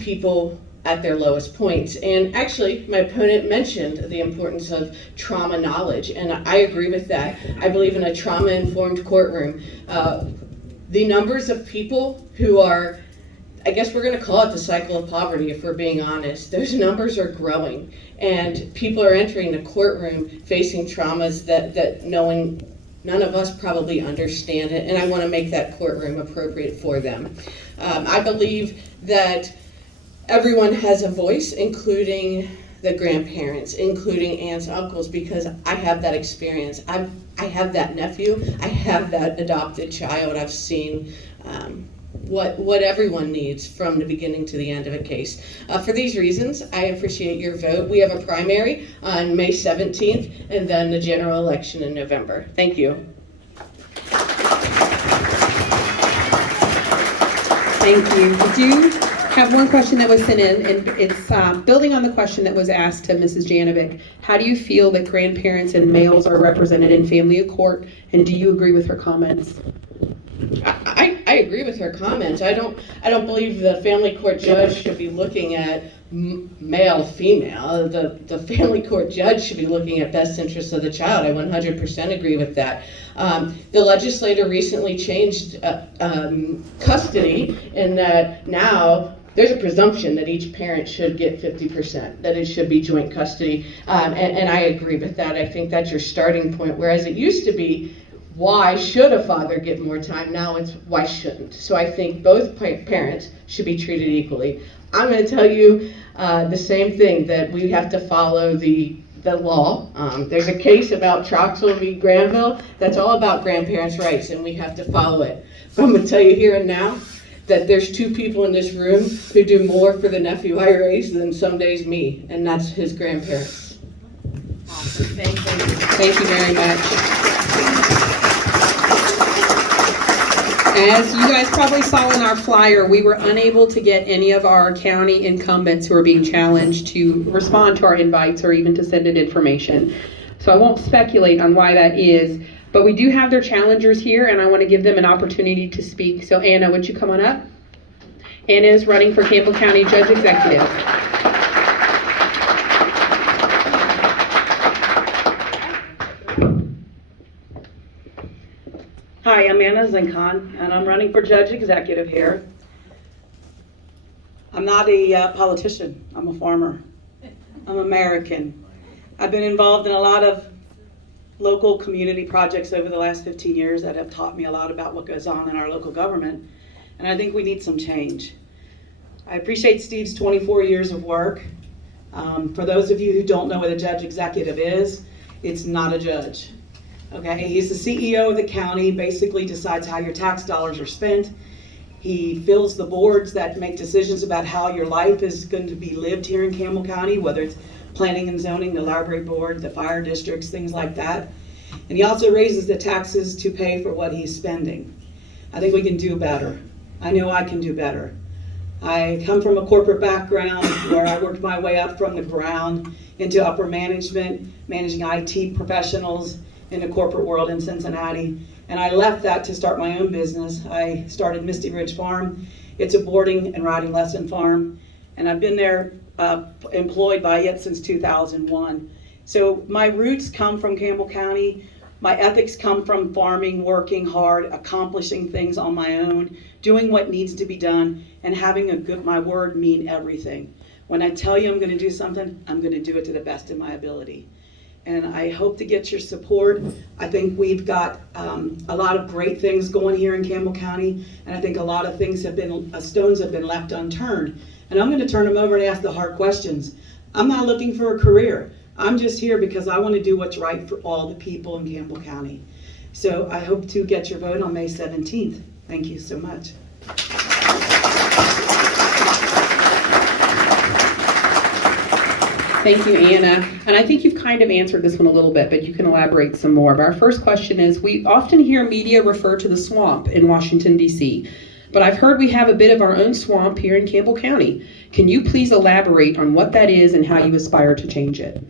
people at their lowest points. And actually, my opponent mentioned the importance of trauma knowledge, and I agree with that. I believe in a trauma-informed courtroom. The numbers of people who are, I guess we're gonna call it the cycle of poverty if we're being honest, those numbers are growing, and people are entering the courtroom facing traumas that none of us probably understand it, and I wanna make that courtroom appropriate for them. I believe that everyone has a voice, including the grandparents, including aunts, uncles, because I have that experience. I have that nephew. I have that adopted child. I've seen what everyone needs from the beginning to the end of a case. For these reasons, I appreciate your vote. We have a primary on May 17th, and then the general election in November. Thank you. Thank you. I do have one question that was sent in, and it's building on the question that was asked to Mrs. Janovic. How do you feel that grandparents and males are represented in family court, and do you agree with her comments? I agree with her comments. I don't believe the family court judge should be looking at male, female. The family court judge should be looking at best interests of the child. I 100% agree with that. The legislator recently changed custody in that now there's a presumption that each parent should get 50%, that it should be joint custody, and I agree with that. I think that's your starting point, whereas it used to be, why should a father get more time? Now it's why shouldn't. So I think both parents should be treated equally. I'm going to tell you the same thing, that we have to follow the the law. There's a case about Troxel v. Granville that's all about grandparents' rights, and we have to follow it. But I'm going to tell you here and now that there's 2 people in this room who do more for the nephew I raised than some days me, and that's his grandparents. Awesome. Thank you very much. As you guys probably saw in our flyer, we were unable to get any of our county incumbents who are being challenged to respond to our invites or even to send in information. So I won't speculate on why that is, but we do have their challengers here, and I want to give them an opportunity to speak. So Anna, would you come on up? Anna is running for Campbell County Judge Executive. Hi, I'm Anna Zinkhan, and I'm running for Judge Executive here. I'm not a politician. I'm a farmer. I'm American. I've been involved in a lot of local community projects over the last 15 years that have taught me a lot about what goes on in our local government, and I think we need some change. I appreciate Steve's 24 years of work. For those of you who don't know what a Judge Executive is, it's not a judge. Okay, he's the CEO of the county, basically decides how your tax dollars are spent. He fills the boards that make decisions about how your life is going to be lived here in Campbell County, whether it's planning and zoning, the library board, the fire districts, things like that. And he also raises the taxes to pay for what he's spending. I think we can do better. I know I can do better. I come from a corporate background where I worked my way up from the ground into upper management, managing IT professionals in the corporate world in Cincinnati, and I left that to start my own business. I started Misty Ridge Farm. It's a boarding and riding lesson farm, and I've been there employed by it since 2001. So my roots come from Campbell County. My ethics come from farming, working hard, accomplishing things on my own, doing what needs to be done, and having my word mean everything. When I tell you I'm going to do something, I'm going to do it to the best of my ability. And I hope to get your support. I think we've got a lot of great things going here in Campbell County, and I think a lot of things stones have been left unturned. And I'm going to turn them over and ask the hard questions. I'm not looking for a career. I'm just here because I want to do what's right for all the people in Campbell County. So I hope to get your vote on May 17th. Thank you so much. Thank you, Anna. And I think you've kind of answered this one a little bit, but you can elaborate some more. But our first question is, we often hear media refer to the swamp in Washington, D.C., but I've heard we have a bit of our own swamp here in Campbell County. Can you please elaborate on what that is and how you aspire to change it?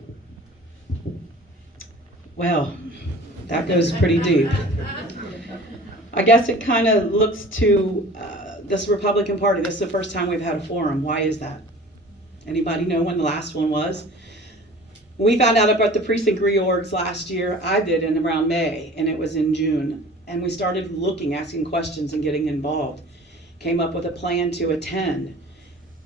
Well, that goes pretty deep. I guess it kind of looks to this Republican Party. This is the first time we've had a forum. Why is that? Anybody know when the last one was? We found out about the precinct reorgs last year. I did in around May, and it was in June. And we started looking, asking questions, and getting involved. Came up with a plan to attend.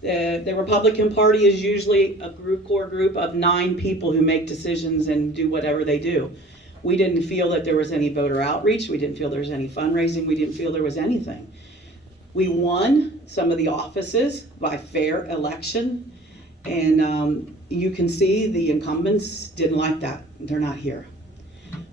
The Republican Party is usually a core group of 9 people who make decisions and do whatever they do. We didn't feel that there was any voter outreach. We didn't feel there was any fundraising. We didn't feel there was anything. We won some of the offices by fair election. And you can see the incumbents didn't like that. They're not here.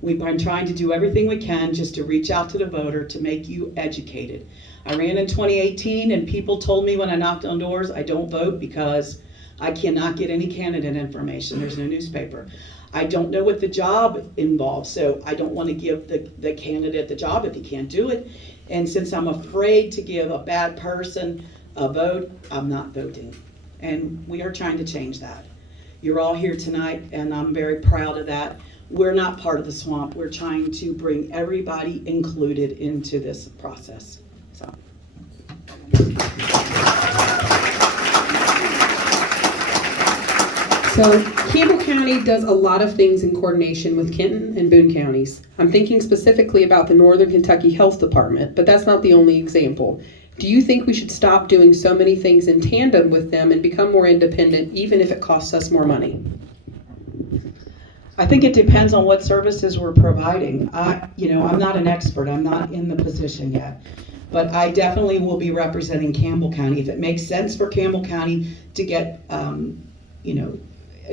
We've been trying to do everything we can just to reach out to the voter to make you educated. I ran in 2018 and people told me when I knocked on doors, I don't vote because I cannot get any candidate information. There's no newspaper. I don't know what the job involves, so I don't want to give the candidate the job if he can't do it. And since I'm afraid to give a bad person a vote, I'm not voting. And we are trying to change that. You're all here tonight, and I'm very proud of that. We're not part of the swamp. We're trying to bring everybody included into this process. So. So Campbell County does a lot of things in coordination with Kenton and Boone counties. I'm thinking specifically about the Northern Kentucky Health Department, but that's not the only example. Do you think we should stop doing so many things in tandem with them and become more independent, even if it costs us more money? I think it depends on what services we're providing. I'm not an expert. I'm not in the position yet. But I definitely will be representing Campbell County. If it makes sense for Campbell County to get,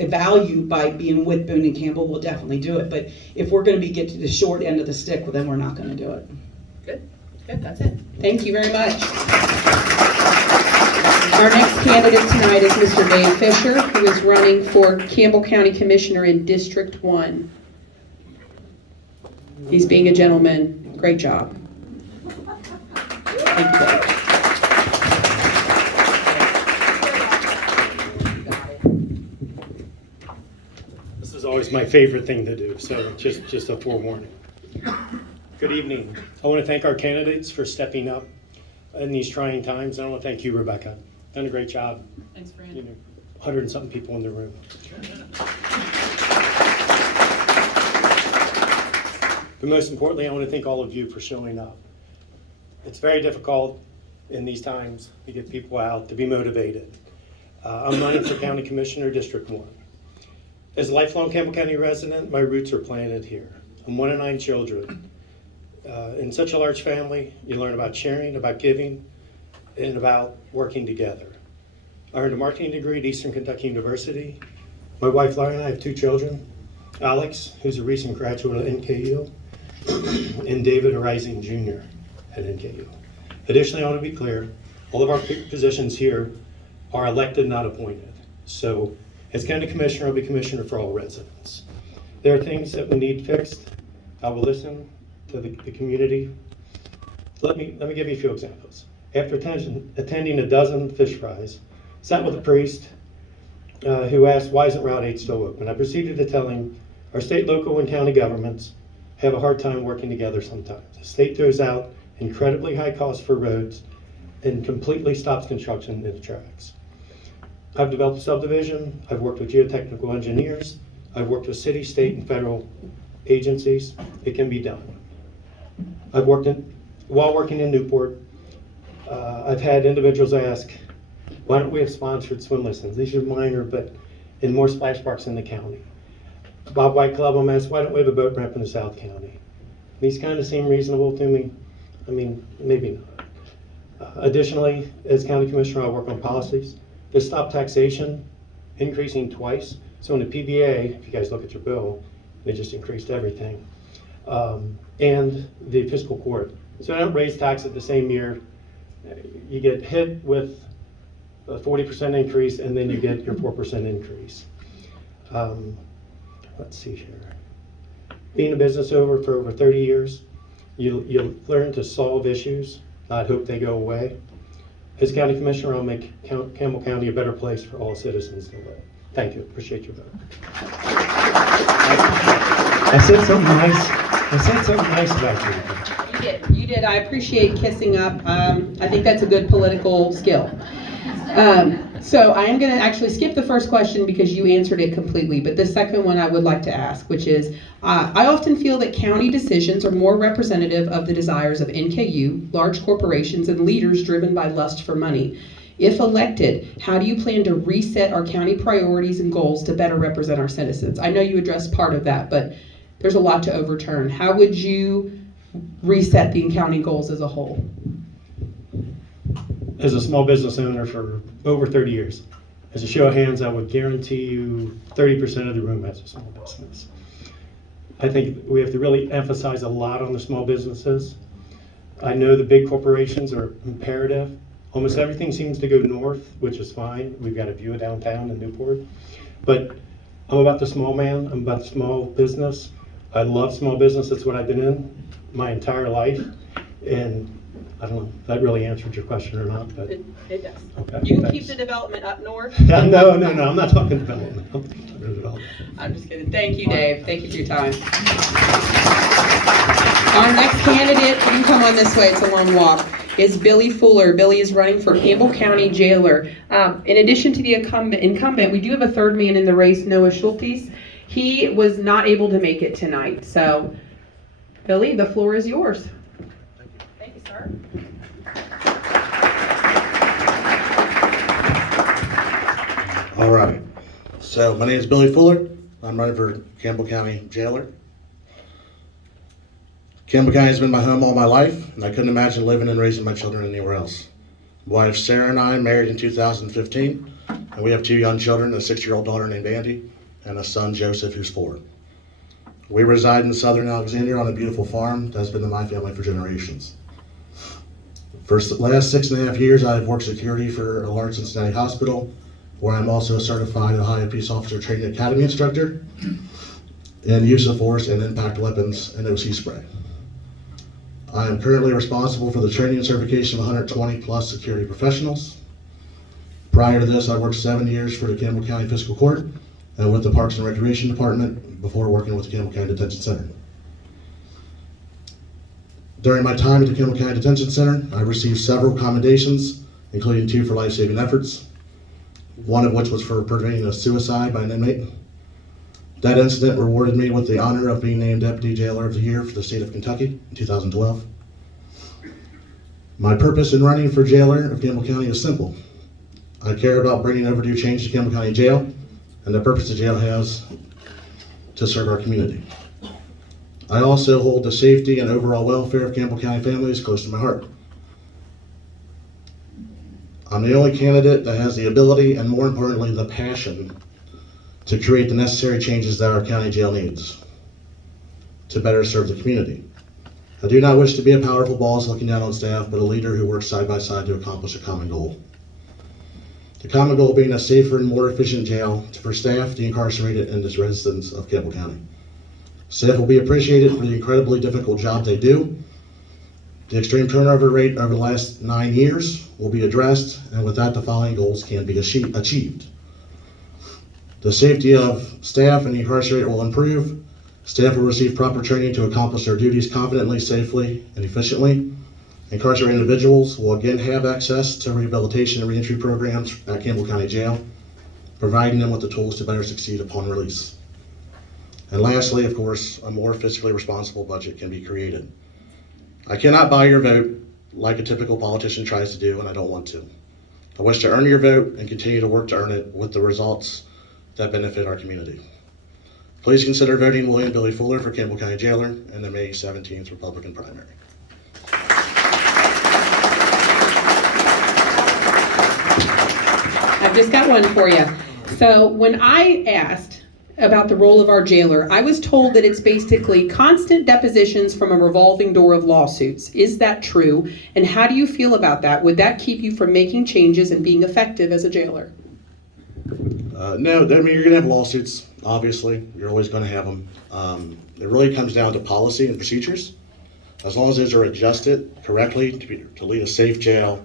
value by being with Boone and Campbell, we'll definitely do it. But if we're going to get to the short end of the stick, well, then we're not going to do it. Good, that's it. Thank you very much. Our next candidate tonight is Mr. Dave Fisher, who is running for Campbell County Commissioner in District 1. He's being a gentleman. Great job. Thank you, Dave. This is always my favorite thing to do, so just a forewarning. Good evening. I want to thank our candidates for stepping up in these trying times. I want to thank you, Rebecca. Done a great job. Thanks, Fran. 100 and something people in the room. But most importantly, I want to thank all of you for showing up. It's very difficult in these times to get people out, to be motivated. I'm running for County Commissioner, District 1. As a lifelong Campbell County resident, my roots are planted here. I'm one of 9 children. In such a large family, you learn about sharing, about giving, and about working together. I earned a marketing degree at Eastern Kentucky University. My wife Lauren and I have 2 children, Alex, who's a recent graduate of NKU, and David, a rising junior at NKU. Additionally, I want to be clear, all of our positions here are elected, not appointed. So as County Commissioner, I'll be Commissioner for all residents. There are things that we need fixed. I will listen to the community. Let me give you a few examples. After attending a dozen fish fries, sat with a priest who asked, why isn't Route 8 still open? I proceeded to tell him our state, local, and county governments have a hard time working together sometimes. The state throws out incredibly high costs for roads and completely stops construction in the tracks. I've developed a subdivision. I've worked with geotechnical engineers. I've worked with city, state, and federal agencies. It can be done. While working in Newport, I've had individuals ask, why don't we have sponsored swim lessons? These are minor, but in more splash parks in the county. Bob White Club, I'm asked, why don't we have a boat ramp in the South County? These kind of seem reasonable to me. I mean, maybe not. Additionally, as County Commissioner, I work on policies to stop taxation, increasing twice. So in the PBA, if you guys look at your bill, they just increased everything. And the fiscal court. So I don't raise taxes the same year. You get hit with a 40% increase, and then you get your 4% increase. Let's see here. Being a business owner for over 30 years, you learn to solve issues, not hope they go away. As County Commissioner, I'll make Campbell County a better place for all citizens to live. Thank you. Appreciate your vote. I said something nice about you. You did. I appreciate kissing up. I think that's a good political skill. So I am going to actually skip the first question because you answered it completely. But the second one I would like to ask, which is, I often feel that county decisions are more representative of the desires of NKU, large corporations, and leaders driven by lust for money. If elected, how do you plan to reset our county priorities and goals to better represent our citizens? I know you addressed part of that, but there's a lot to overturn. How would you reset the county goals as a whole? As a small business owner for over 30 years, as a show of hands, I would guarantee you 30% of the room has a small business. I think we have to really emphasize a lot on the small businesses. I know the big corporations are imperative. Almost everything seems to go north, which is fine. We've got a view of downtown in Newport. But I'm about the small man. I'm about small business. I love small business. That's what I've been in my entire life. And I don't know if that really answered your question or not, but It does. okay. You can Thanks. keep the development up north. No, I'm not talking development. I'm just kidding. Thank you, Dave. Thank you for your time. Our next candidate, you can come on this way, it's a long walk, is Billy Fuller. Billy is running for Campbell County Jailor. In addition to the incumbent, we do have a third man in the race, Noah Schultes. He was not able to make it tonight. So, Billy, the floor is yours. Thank you, sir. All right. So my name is Billy Fuller. I'm running for Campbell County Jailor. Campbell County has been my home all my life, and I couldn't imagine living and raising my children anywhere else. My wife Sarah and I married in 2015. And we have 2 young children, a 6-year-old daughter named Andy, and a son, Joseph, who's 4. We reside in southern Alexandria on a beautiful farm that's been in my family for generations. For the last 6.5 years, I've worked security for a large Cincinnati hospital, where I'm also a certified Ohio Peace Officer Training Academy instructor in use of force and impact weapons and OC spray. I am currently responsible for the training and certification of 120 plus security professionals. Prior to this, I worked 7 years for the Campbell County Fiscal Court and with the Parks and Recreation Department before working with the Campbell County Detention Center. During my time at the Campbell County Detention Center, I received several commendations, including 2 for life-saving efforts, one of which was for preventing a suicide by an inmate. That incident rewarded me with the honor of being named Deputy Jailor of the Year for the state of Kentucky in 2012. My purpose in running for Jailor of Campbell County is simple. I care about bringing overdue change to Campbell County Jail and the purpose the jail has to serve our community. I also hold the safety and overall welfare of Campbell County families close to my heart. I'm the only candidate that has the ability and, more importantly, the passion to create the necessary changes that our county jail needs to better serve the community. I do not wish to be a powerful boss looking down on staff, but a leader who works side by side to accomplish a common goal. The common goal being a safer and more efficient jail for staff, the incarcerated, and the residents of Campbell County. Staff will be appreciated for the incredibly difficult job they do. The extreme turnover rate over the last 9 years will be addressed, and with that, the following goals can be achieved. The safety of staff and the incarcerated will improve. Staff will receive proper training to accomplish their duties confidently, safely, and efficiently. Incarcerated individuals will again have access to rehabilitation and reentry programs at Campbell County Jail, providing them with the tools to better succeed upon release. And lastly, of course, a more fiscally responsible budget can be created. I cannot buy your vote like a typical politician tries to do, and I don't want to. I wish to earn your vote and continue to work to earn it with the results that benefit our community. Please consider voting William Billy Fuller for Campbell County Jailor in the May 17th Republican primary. I've just got one for you. So when I asked about the role of our jailer, I was told that it's basically constant depositions from a revolving door of lawsuits. Is that true? And how do you feel about that? Would that keep you from making changes and being effective as a jailer? No, I mean, you're gonna have lawsuits, obviously. You're always gonna have them. It really comes down to policy and procedures. As long as those are adjusted correctly to lead a safe jail,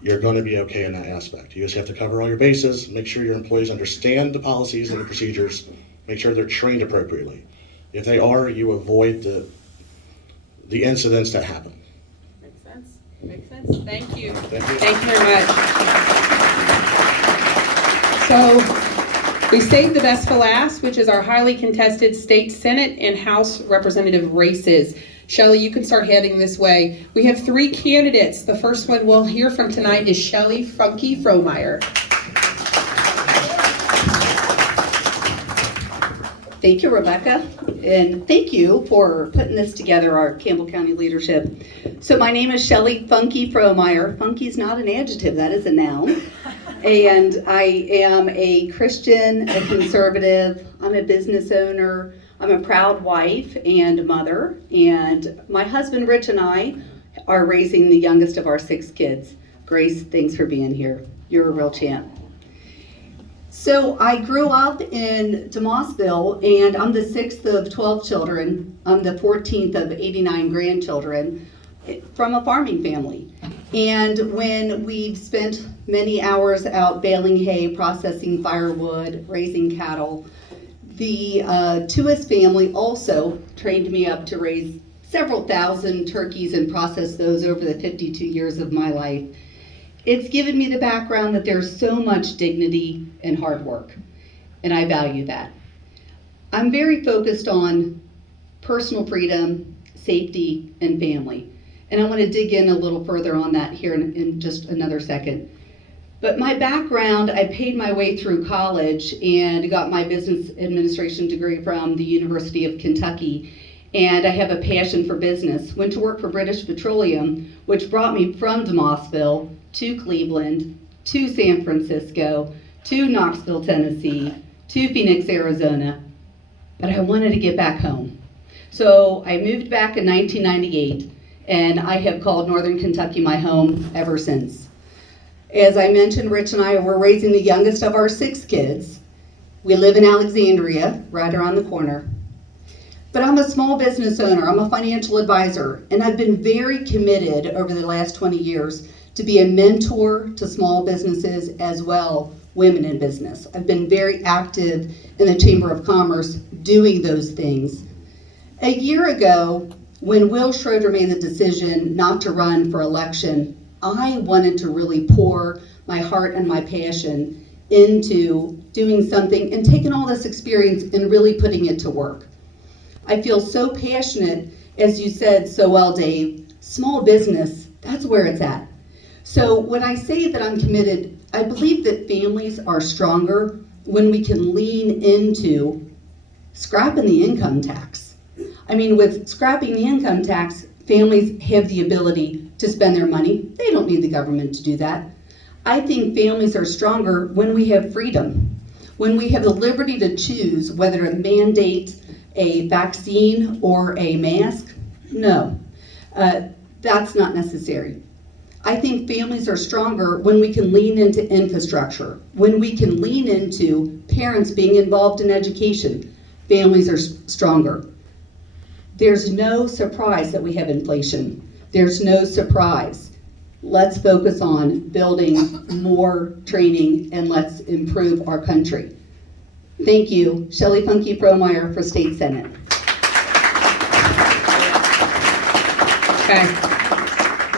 you're gonna be okay in that aspect. You just have to cover all your bases, make sure your employees understand the policies and the procedures, make sure they're trained appropriately. If they are, you avoid the incidents that happen. Makes sense. Makes sense. Thank you. Thank you. Thank you very much. So we saved the best for last, which is our highly contested state Senate and House representative races. Shelley, you can start heading this way. We have 3 candidates. The first one we'll hear from tonight is Shelley Funky Frohmeyer. Thank you, Rebecca, and thank you for putting this together, our Campbell County leadership. So my name is Shelley Funky Frohmeyer. Funky is not an adjective, that is a noun. And I am a Christian, a conservative, I'm a business owner, I'm a proud wife and mother, and my husband Rich and I are raising the youngest of our 6 kids. Grace, thanks for being here. You're a real champ. So I grew up in DeMossville, and I'm the 6th of 12 children. I'm the 14th of 89 grandchildren from a farming family. And when we've spent many hours out baling hay, processing firewood, raising cattle, the Tuis family also trained me up to raise several thousand turkeys and process those over the 52 years of my life. It's given me the background that there's so much dignity and hard work, and I value that. I'm very focused on personal freedom, safety, and family. And I want to dig in a little further on that here in just another second. But my background, I paid my way through college and got my business administration degree from the University of Kentucky. And I have a passion for business. Went to work for British Petroleum, which brought me from DeMossville to Cleveland to San Francisco, to Knoxville, Tennessee, to Phoenix, Arizona, but I wanted to get back home. So I moved back in 1998, and I have called Northern Kentucky my home ever since. As I mentioned, Rich and I were raising the youngest of our 6 kids. We live in Alexandria, right around the corner. But I'm a small business owner, I'm a financial advisor, and I've been very committed over the last 20 years to be a mentor to small businesses as well, women in business. I've been very active in the Chamber of Commerce doing those things. A year ago, when Will Schroeder made the decision not to run for election, I wanted to really pour my heart and my passion into doing something and taking all this experience and really putting it to work. I feel so passionate, as you said so well, Dave, small business, that's where it's at. So when I say that I'm committed, I believe that families are stronger when we can lean into scrapping the income tax. I mean, with scrapping the income tax, families have the ability to spend their money. They don't need the government to do that. I think families are stronger when we have freedom, when we have the liberty to choose whether to mandate a vaccine or a mask. No, that's not necessary. I think families are stronger when we can lean into infrastructure, when we can lean into parents being involved in education. Families are stronger. There's no surprise that we have inflation. There's no surprise. Let's focus on building more training and let's improve our country. Thank you, Shelley Funky Promeyer for State Senate. Okay,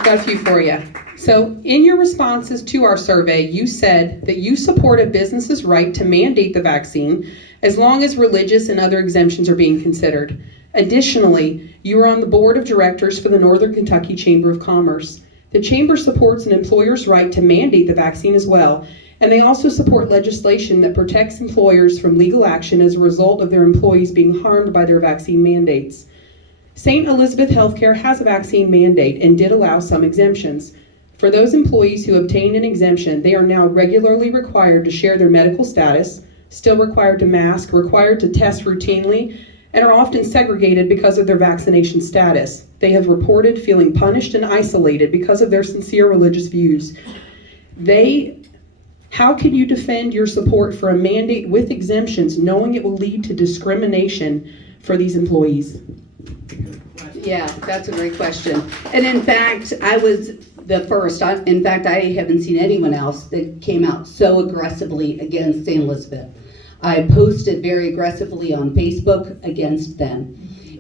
got a few for you. So in your responses to our survey, you said that you support a business's right to mandate the vaccine as long as religious and other exemptions are being considered. Additionally, you are on the board of directors for the Northern Kentucky Chamber of Commerce. The Chamber supports an employer's right to mandate the vaccine as well, and they also support legislation that protects employers from legal action as a result of their employees being harmed by their vaccine mandates. St. Elizabeth Healthcare has a vaccine mandate and did allow some exemptions. For those employees who obtained an exemption, they are now regularly required to share their medical status, still required to mask, required to test routinely, and are often segregated because of their vaccination status. They have reported feeling punished and isolated because of their sincere religious views. How can you defend your support for a mandate with exemptions knowing it will lead to discrimination for these employees? Yeah, that's a great question. And in fact, I was the first. In fact, I haven't seen anyone else that came out so aggressively against St. Elizabeth. I posted very aggressively on Facebook against them.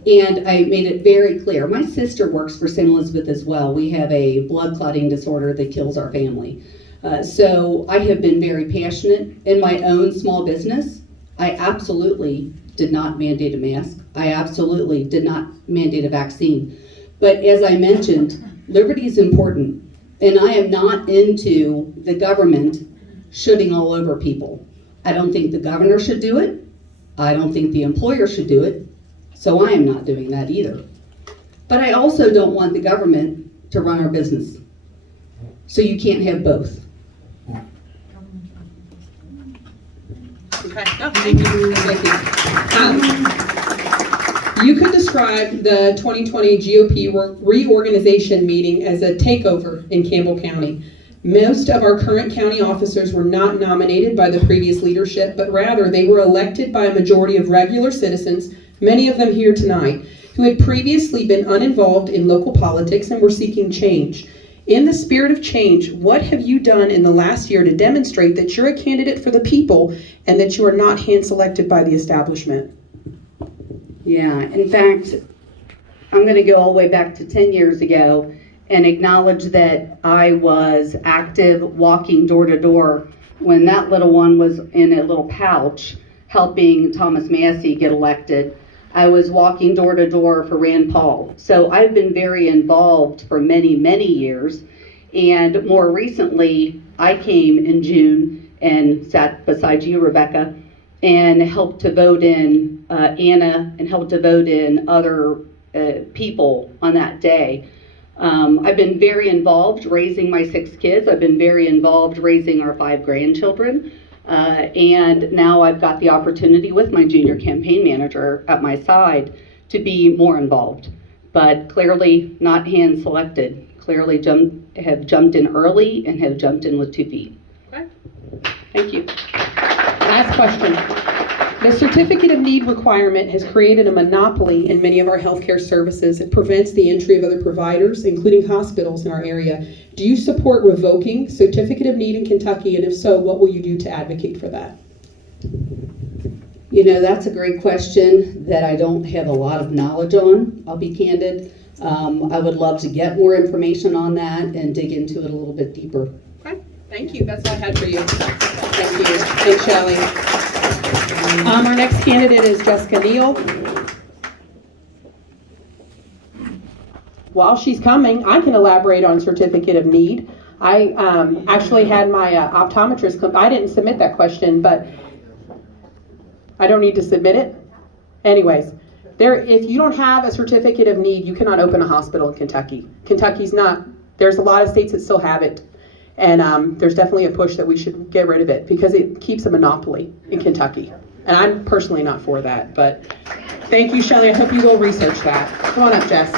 And I made it very clear. My sister works for St. Elizabeth as well. We have a blood clotting disorder that kills our family. So I have been very passionate in my own small business. I absolutely did not mandate a mask. I absolutely did not mandate a vaccine. But as I mentioned, liberty is important. And I am not into the government shooting all over people. I don't think the governor should do it. I don't think the employer should do it. So I am not doing that either. But I also don't want the government to run our business. So you can't have both. Okay. No, thank you. You could describe the 2020 GOP reorganization meeting as a takeover in Campbell County. Most of our current county officers were not nominated by the previous leadership, but rather they were elected by a majority of regular citizens, many of them here tonight, who had previously been uninvolved in local politics and were seeking change. In the spirit of change, what have you done in the last year to demonstrate that you're a candidate for the people and that you are not hand-selected by the establishment? Yeah, in fact, I'm going to go all the way back to 10 years ago and acknowledge that I was active walking door to door when that little one was in a little pouch helping Thomas Massey get elected. I was walking door to door for Rand Paul. So I've been very involved for many, many years. And more recently, I came in June and sat beside you, Rebecca, and helped to vote in Anna and helped to vote in other people on that day. I've been very involved raising my 6 kids. I've been very involved raising our 5 grandchildren. And now I've got the opportunity with my junior campaign manager at my side to be more involved. But clearly not hand selected. Clearly have jumped in early and have jumped in with 2 feet. Okay. Thank you. Last question. The certificate of need requirement has created a monopoly in many of our healthcare services. It prevents the entry of other providers, including hospitals in our area. Do you support revoking certificate of need in Kentucky? And if so, what will you do to advocate for that? You know, that's a great question that I don't have a lot of knowledge on, I'll be candid. I would love to get more information on that and dig into it a little bit deeper. Okay, thank you. That's all I had for you. Thank you. Thanks, Shelley. Our next candidate is Jessica Neal. While she's coming, I can elaborate on certificate of need. I actually had my optometrist come. I didn't submit that question, but I don't need to submit it. Anyways, if you don't have a certificate of need, you cannot open a hospital in Kentucky. Kentucky's not, there's a lot of states that still have it. And there's definitely a push that we should get rid of it because it keeps a monopoly in Kentucky. And I'm personally not for that, but thank you, Shelley. I hope you will research that. Come on up, Jess.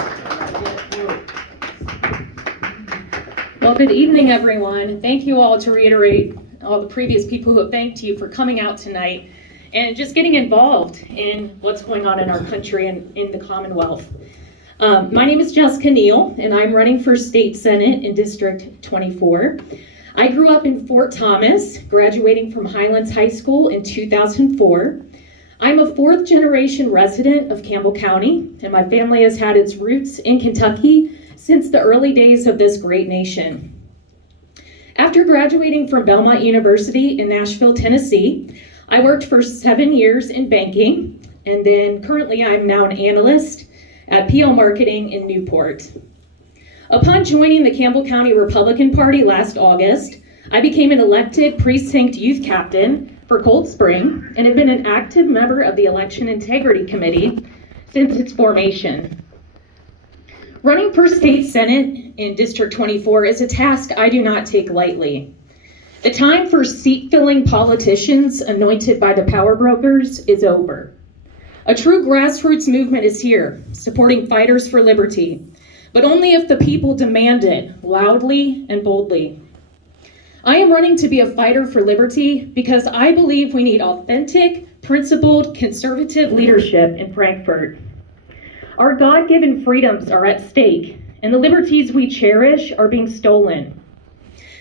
Well, good evening, everyone. Thank you all, to reiterate all the previous people who have thanked you for coming out tonight and just getting involved in what's going on in our country and in the Commonwealth. My name is Jessica Neal, and I'm running for State Senate in District 24. I grew up in Fort Thomas, graduating from Highlands High School in 2004. I'm a 4th generation resident of Campbell County, and my family has had its roots in Kentucky since the early days of this great nation. After graduating from Belmont University in Nashville, Tennessee, I worked for 7 years in banking, and then currently I'm now an analyst at PL Marketing in Newport. Upon joining the Campbell County Republican Party last August, I became an elected precinct youth captain for Cold Spring and have been an active member of the Election Integrity Committee since its formation. Running for State Senate in District 24 is a task I do not take lightly. The time for seat-filling politicians anointed by the power brokers is over. A true grassroots movement is here, supporting fighters for liberty, but only if the people demand it loudly and boldly. I am running to be a fighter for liberty because I believe we need authentic, principled, conservative leadership in Frankfort. Our God-given freedoms are at stake, and the liberties we cherish are being stolen.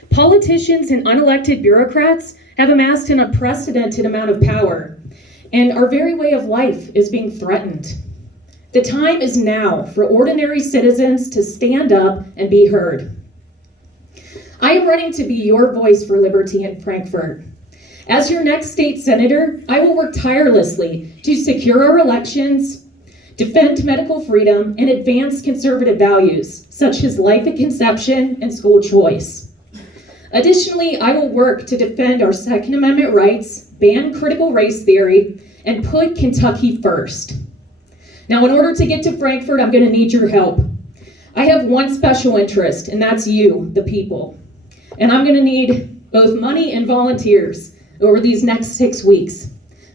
Politicians and unelected bureaucrats have amassed an unprecedented amount of power, and our very way of life is being threatened. The time is now for ordinary citizens to stand up and be heard. I am running to be your voice for liberty in Frankfort. As your next state senator, I will work tirelessly to secure our elections, defend medical freedom, and advance conservative values, such as life at conception and school choice. Additionally, I will work to defend our Second Amendment rights, ban critical race theory, and put Kentucky first. Now, in order to get to Frankfort, I'm going to need your help. I have one special interest, and that's you, the people. And I'm going to need both money and volunteers over these next 6 weeks.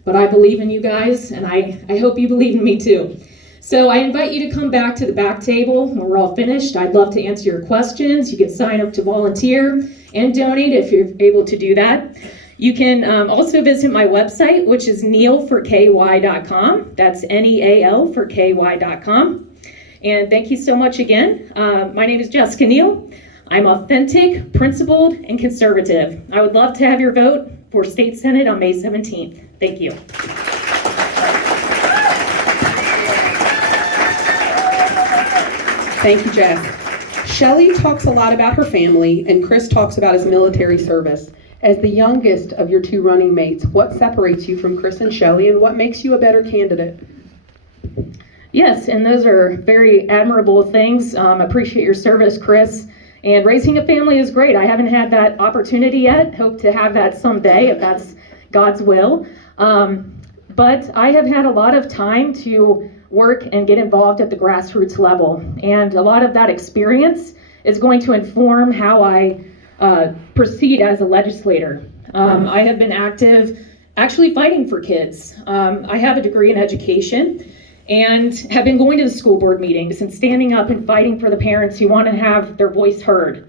But I believe in you guys, and I hope you believe in me too. So I invite you to come back to the back table when we're all finished. I'd love to answer your questions. You can sign up to volunteer and donate if you're able to do that. You can also visit my website, which is nealforky.com. That's Neal for ky.com. And thank you so much again. My name is Jessica Neal. I'm authentic, principled, and conservative. I would love to have your vote for State Senate on May 17th. Thank you. Thank you, Jess. Shelley talks a lot about her family, and Chris talks about his military service. As the youngest of your 2 running mates, what separates you from Chris and Shelley, and what makes you a better candidate? Yes, and those are very admirable things. Appreciate your service, Chris. And raising a family is great. I haven't had that opportunity yet. Hope to have that someday if that's God's will. But I have had a lot of time to work and get involved at the grassroots level. And a lot of that experience is going to inform how I proceed as a legislator. I have been active actually fighting for kids. I have a degree in education and have been going to the school board meetings and standing up and fighting for the parents who want to have their voice heard.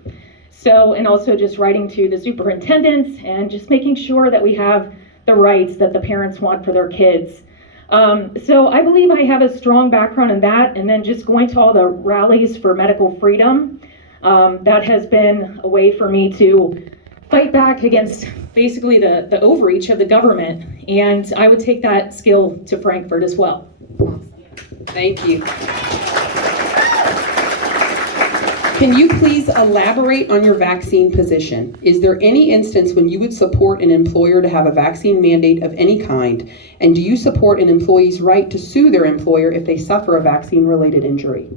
So, and also just writing to the superintendents and just making sure that we have the rights that the parents want for their kids. So I believe I have a strong background in that, and then just going to all the rallies for medical freedom. That has been a way for me to fight back against basically the overreach of the government, and I would take that skill to Frankfurt as well. Thank you. Can you please elaborate on your vaccine position? Is there any instance when you would support an employer to have a vaccine mandate of any kind? And do you support an employee's right to sue their employer if they suffer a vaccine-related injury?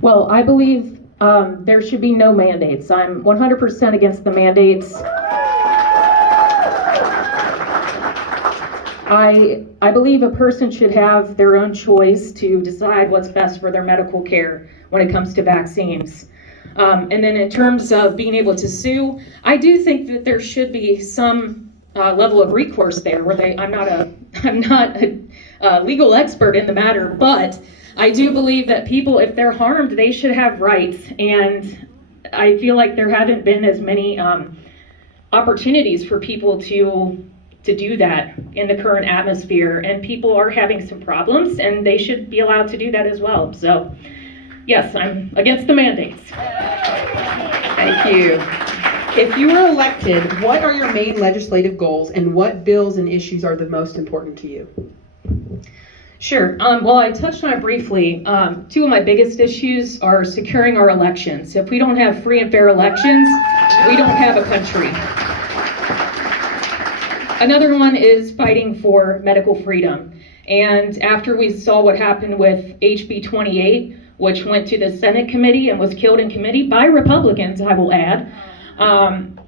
Well, I believe there should be no mandates. I'm 100% against the mandates. I believe a person should have their own choice to decide what's best for their medical care when it comes to vaccines. And then in terms of being able to sue, I do think that there should be some level of recourse there where I'm not a legal expert in the matter, but I do believe that people, if they're harmed, they should have rights. And I feel like there haven't been as many opportunities for people to do that in the current atmosphere, and people are having some problems and they should be allowed to do that as well. So yes, I'm against the mandates. Thank you. If you were elected, what are your main legislative goals and what bills and issues are the most important to you? Sure. Well, I touched on it briefly. Two of my biggest issues are securing our elections. If we don't have free and fair elections, we don't have a country. Another one is fighting for medical freedom. And after we saw what happened with HB 28, which went to the Senate committee and was killed in committee by Republicans, I will add,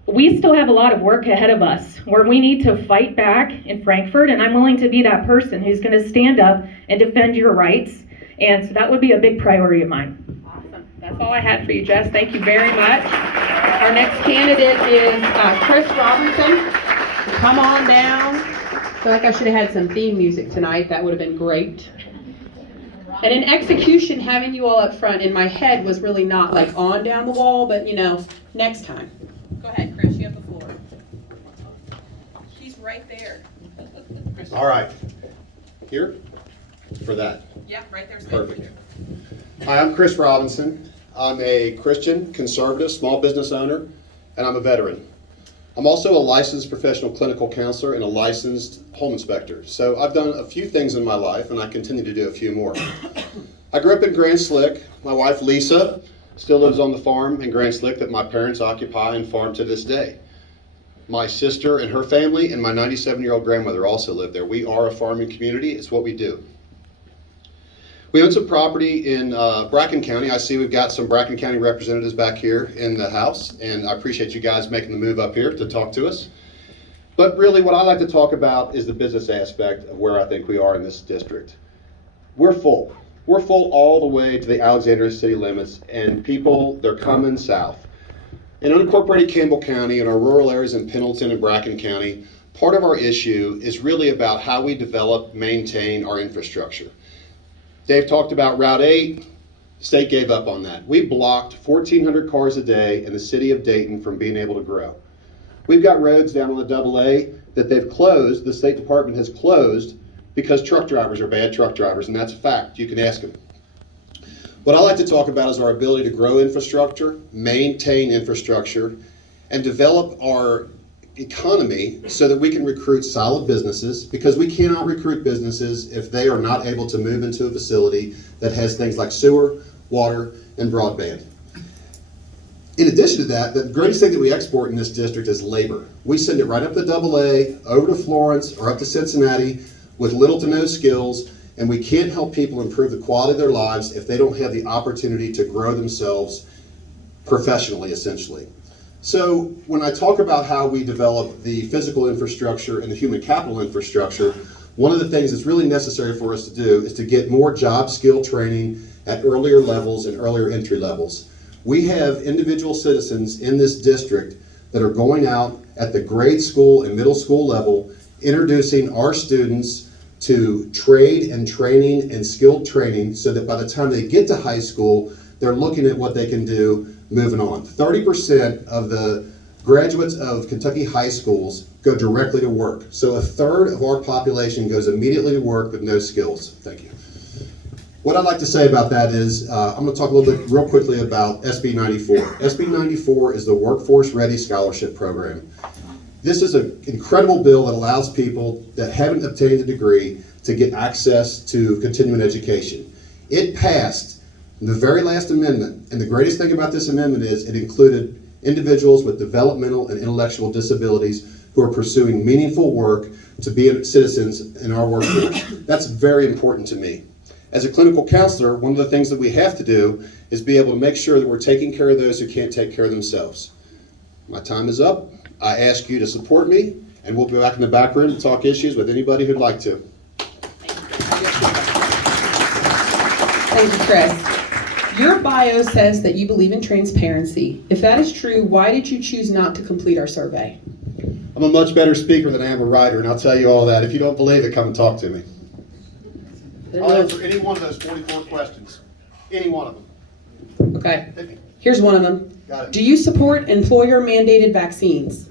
we still have a lot of work ahead of us where we need to fight back in Frankfurt, and I'm willing to be that person who's going to stand up and defend your rights. And so that would be a big priority of mine. Awesome. That's all I had for you, Jess. Thank you very much. Our next candidate is Chris Robinson. Come on down. I feel like I should have had some theme music tonight. That would have been great. And in execution, having you all up front in my head was really not like on down the wall, but you know, next time. Go ahead, Chris, you have the floor. She's right there. All right. Here? For that? Yeah, right there's good. Perfect. Hi, I'm Chris Robinson. I'm a Christian, conservative, small business owner, and I'm a veteran. I'm also a licensed professional clinical counselor and a licensed home inspector. So I've done a few things in my life, and I continue to do a few more. I grew up in Grand Slick. My wife, Lisa, still lives on the farm in Grand Slick that my parents occupy and farm to this day. My sister and her family and my 97-year-old grandmother also live there. We are a farming community. It's what we do. We own some property in Bracken County. I see we've got some Bracken County representatives back here in the house, and I appreciate you guys making the move up here to talk to us. But really what I like to talk about is the business aspect of where I think we are in this district. We're full. We're full all the way to the Alexandria city limits, and people, they're coming south. In unincorporated Campbell County and our rural areas in Pendleton and Bracken County, part of our issue is really about how we develop, maintain our infrastructure. Dave talked about Route 8. The state gave up on that. We blocked 1,400 cars a day in the city of Dayton from being able to grow. We've got roads down on the AA that they've closed, the State Department has closed because truck drivers are bad truck drivers, and that's a fact. You can ask them. What I like to talk about is our ability to grow infrastructure, maintain infrastructure, and develop our economy so that we can recruit solid businesses, because we cannot recruit businesses if they are not able to move into a facility that has things like sewer, water, and broadband. In addition to that, the greatest thing that we export in this district is labor. We send it right up the AA, over to Florence, or up to Cincinnati with little to no skills, and we can't help people improve the quality of their lives if they don't have the opportunity to grow themselves professionally, essentially. So when I talk about how we develop the physical infrastructure and the human capital infrastructure, one of the things that's really necessary for us to do is to get more job skill training at earlier levels and earlier entry levels. We have individual citizens in this district that are going out at the grade school and middle school level, introducing our students to trade and training and skilled training so that by the time they get to high school, they're looking at what they can do moving on. 30% of the graduates of Kentucky high schools go directly to work. So a third of our population goes immediately to work with no skills. Thank you. What I'd like to say about that is, I'm going to talk a little bit real quickly about SB 94. SB 94 is the Workforce Ready Scholarship Program. This is an incredible bill that allows people that haven't obtained a degree to get access to continuing education. It passed the very last amendment, and the greatest thing about this amendment is it included individuals with developmental and intellectual disabilities who are pursuing meaningful work to be citizens in our workforce. That's very important to me. As a clinical counselor, one of the things that we have to do is be able to make sure that we're taking care of those who can't take care of themselves. My time is up. I ask you to support me, and we'll go back in the back room to talk issues with anybody who'd like to. Thank you, Chris. Your bio says that you believe in transparency. If that is true, why did you choose not to complete our survey? I'm a much better speaker than I am a writer, and I'll tell you all that. If you don't believe it, come and talk to me. I'll answer any one of those 44 questions. Any one of them. Okay. Here's one of them. Got it. Do you support employer-mandated vaccines?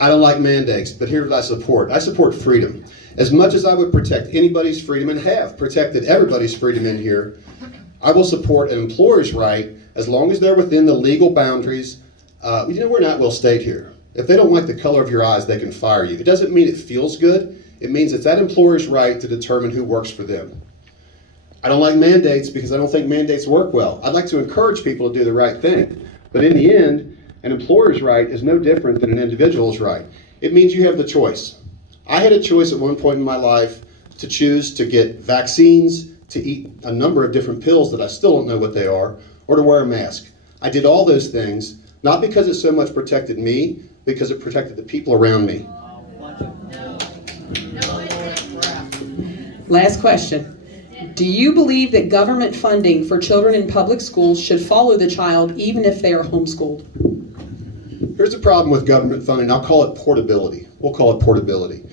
I don't like mandates, but here's what I support. I support freedom. As much as I would protect anybody's freedom and have protected everybody's freedom in here, I will support an employer's right as long as they're within the legal boundaries. We're not at-will state here. If they don't like the color of your eyes, they can fire you. It doesn't mean it feels good. It means it's that employer's right to determine who works for them. I don't like mandates because I don't think mandates work well. I'd like to encourage people to do the right thing. But in the end, an employer's right is no different than an individual's right. It means you have the choice. I had a choice at one point in my life to choose to get vaccines, to eat a number of different pills that I still don't know what they are, or to wear a mask. I did all those things, not because it so much protected me, because it protected the people around me. Last question. Do you believe that government funding for children in public schools should follow the child even if they are homeschooled? Here's the problem with government funding. I'll call it portability. We'll call it portability.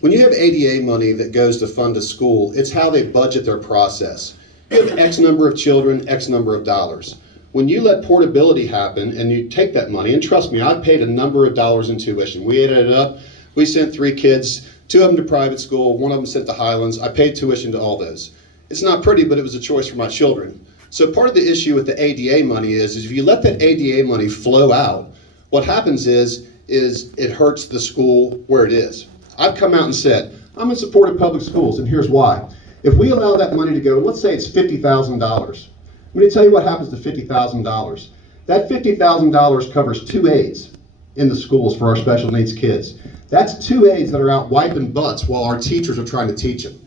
When you have ADA money that goes to fund a school, it's how they budget their process. You have X number of children, X number of dollars. When you let portability happen and you take that money, and trust me, I've paid a number of dollars in tuition. We added it up. We sent 3 kids, 2 of them to private school, 1 of them sent to Highlands. I paid tuition to all those. It's not pretty, but it was a choice for my children. So part of the issue with the ADA money is if you let that ADA money flow out, what happens is it hurts the school where it is. I've come out and said, I'm in support of public schools, and here's why. If we allow that money to go, let's say it's $50,000. Let me tell you what happens to $50,000. That $50,000 covers 2 aides in the schools for our special needs kids. That's 2 aides that are out wiping butts while our teachers are trying to teach them.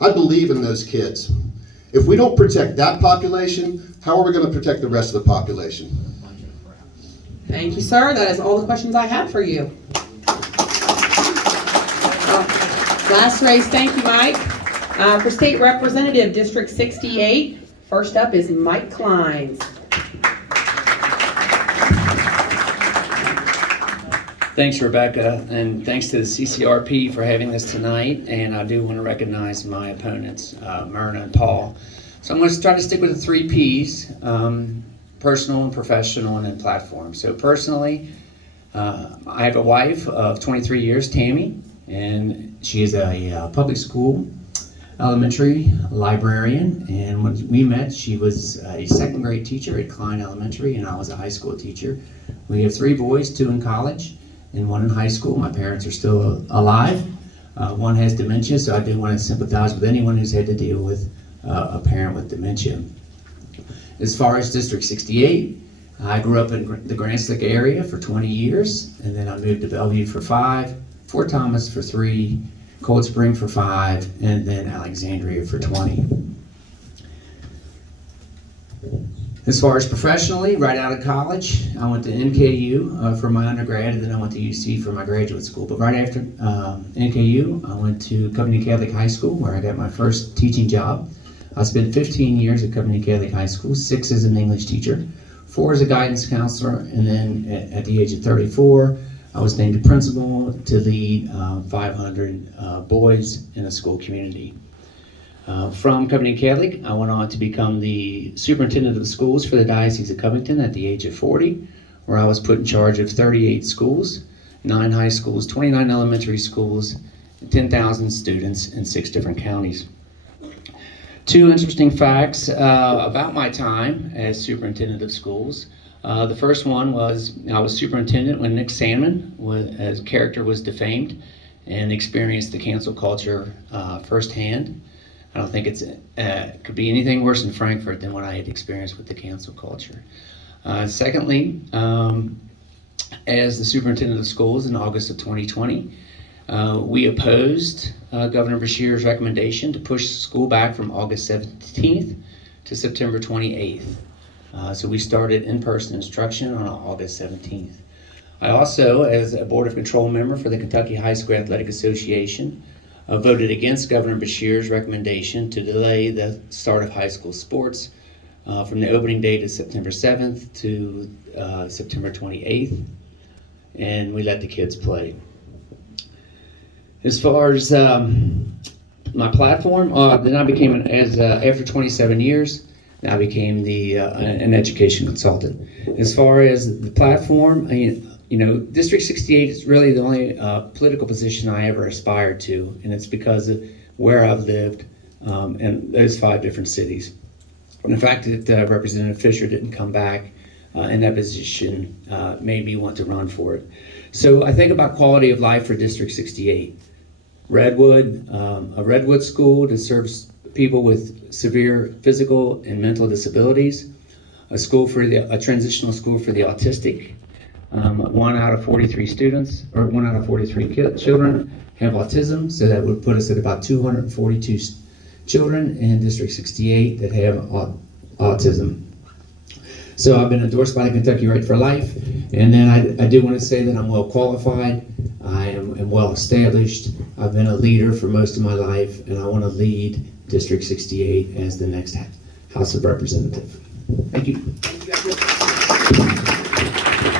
I believe in those kids. If we don't protect that population, how are we going to protect the rest of the population? Thank you, sir. That is all the questions I have for you. Last race, thank you, Mike. For State Representative, District 68, first up is Mike Klein. Thanks, Rebecca, and thanks to the CCRP for having this tonight. And I do want to recognize my opponents, Marna and Paul. So I'm going to try to stick with the 3 Ps, personal and professional and then platform. So personally, I have a wife of 23 years, Tammy, and she is a public school elementary librarian. And when we met, she was a 2nd grade teacher at Klein Elementary, and I was a high school teacher. We have 3 boys, 2 in college and 1 in high school. My parents are still alive. 1 has dementia, so I do want to sympathize with anyone who's had to deal with a parent with dementia. As far as District 68, I grew up in the Grand Slick area for 20 years, and then I moved to Bellevue for 5, Fort Thomas for 3, Cold Spring for 5, and then Alexandria for 20. As far as professionally, right out of college, I went to NKU for my undergrad, and then I went to UC for my graduate school. But right after NKU, I went to Covenant Catholic High School, where I got my first teaching job. I spent 15 years at Covenant Catholic High School, 6 as an English teacher, 4 as a guidance counselor, and then at the age of 34, I was named principal to lead 500 boys in a school community. From Covenant Catholic, I went on to become the superintendent of schools for the Diocese of Covington at the age of 40, where I was put in charge of 38 schools, 9 high schools, 29 elementary schools, 10,000 students in 6 different counties. 2 interesting facts about my time as superintendent of schools. The first one was I was superintendent when Nick Sandman, his character was defamed, and experienced the cancel culture firsthand. I don't think it could be anything worse in Frankfurt than what I had experienced with the cancel culture. Secondly, as the superintendent of schools in August of 2020, we opposed Governor Beshear's recommendation to push school back from August 17th to September 28th. So we started in-person instruction on August 17th. I also, as a Board of Control member for the Kentucky High School Athletic Association, voted against Governor Beshear's recommendation to delay the start of high school sports from the opening date of September 7th to September 28th, and we let the kids play. As far as my platform, then I became, after 27 years, I became an education consultant. As far as the platform, District 68 is really the only political position I ever aspired to, and it's because of where I've lived in those 5 different cities. And the fact that Representative Fisher didn't come back in that position made me want to run for it. So I think about quality of life for District 68. Redwood, a Redwood school that serves people with severe physical and mental disabilities, a transitional school for the autistic. 1 out of 43 students, or 1 out of 43 children have autism, so that would put us at about 242 children in District 68 that have autism. So I've been endorsed by the Kentucky Right for Life, and then I do want to say that I'm well qualified, I am well established, I've been a leader for most of my life, and I want to lead District 68 as the next House of Representative. Thank you.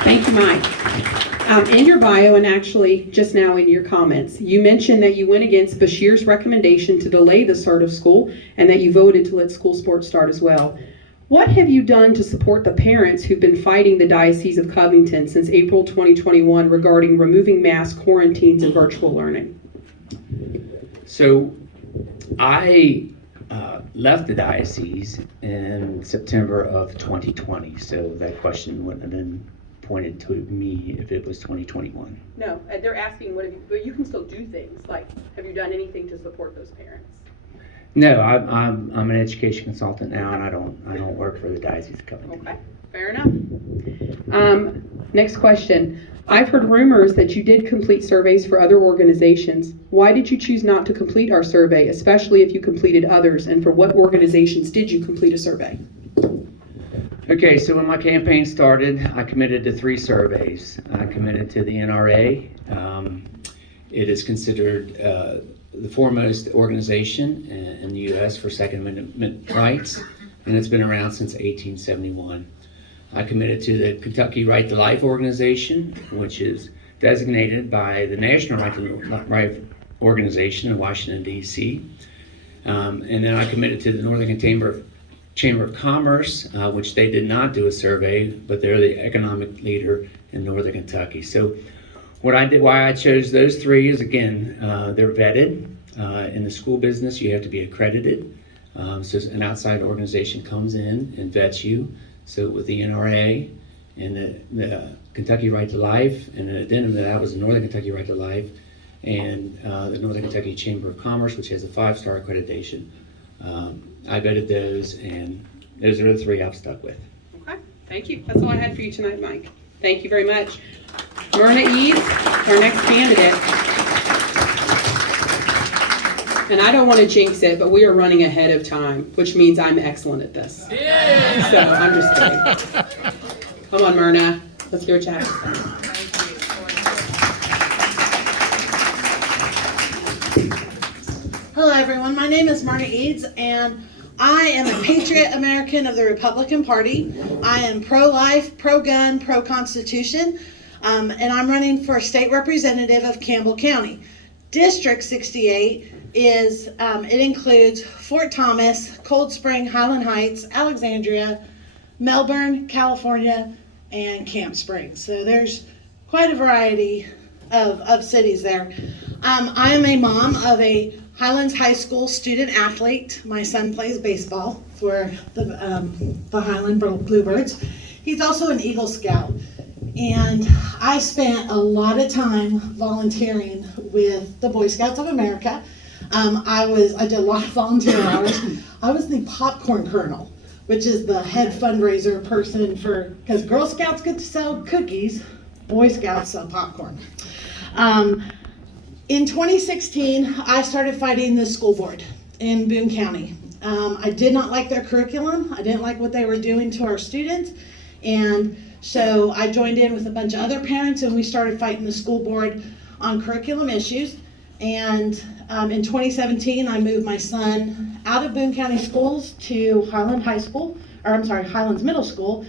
Thank you, Mike. In your bio, and actually just now in your comments, you mentioned that you went against Beshear's recommendation to delay the start of school and that you voted to let school sports start as well. What have you done to support the parents who've been fighting the Diocese of Covington since April 2021 regarding removing mass quarantines and virtual learning? So I left the diocese in September of 2020, so that question wouldn't have been pointed to me if it was 2021. No, they're asking but you can still do things, like have you done anything to support those parents? No, I'm an education consultant now, and I don't work for the Diocese of Covington. Okay, fair enough. Next question. I've heard rumors that you did complete surveys for other organizations. Why did you choose not to complete our survey, especially if you completed others, and for what organizations did you complete a survey? Okay, so when my campaign started, I committed to 3 surveys. I committed to the NRA. It is considered the foremost organization in the U.S. for Second Amendment rights, and it's been around since 1871. I committed to the Kentucky Right to Life organization, which is designated by the National Right to Life organization in Washington, D.C. And then I committed to the Northern Chamber of Commerce, which they did not do a survey, but they're the economic leader in Northern Kentucky. So what I did, why I chose those 3 is, again, they're vetted. In the school business, you have to be accredited. So an outside organization comes in and vets you. So with the NRA and the Kentucky Right to Life, and an addendum to that was the Northern Kentucky Right to Life, and the Northern Kentucky Chamber of Commerce, which has a 5-star accreditation. I vetted those, and those are the 3 I've stuck with. Okay, thank you. That's all I had for you tonight, Mike. Thank you very much. Marna Eads, our next candidate. And I don't want to jinx it, but we are running ahead of time, which means I'm excellent at this. So I'm just kidding. Come on, Marna. Let's hear a chat. Hello, everyone. My name is Marna Eads, and I am a patriot American of the Republican Party. I am pro-life, pro-gun, pro-constitution, and I'm running for state representative of Campbell County. District 68 is, it includes Fort Thomas, Cold Spring, Highland Heights, Alexandria, Melbourne, California, and Camp Springs. So there's quite a variety of cities there. I am a mom of a Highlands High School student athlete. My son plays baseball for the Highland Bluebirds. He's also an Eagle Scout. And I spent a lot of time volunteering with the Boy Scouts of America. I did a lot of volunteer hours. I was the popcorn colonel, which is the head fundraiser person because Girl Scouts get to sell cookies, Boy Scouts sell popcorn. In 2016, I started fighting the school board in Boone County. I did not like their curriculum. I didn't like what they were doing to our students. And so I joined in with a bunch of other parents and we started fighting the school board on curriculum issues. And in 2017, I moved my son out of Boone County schools to Highlands Middle School.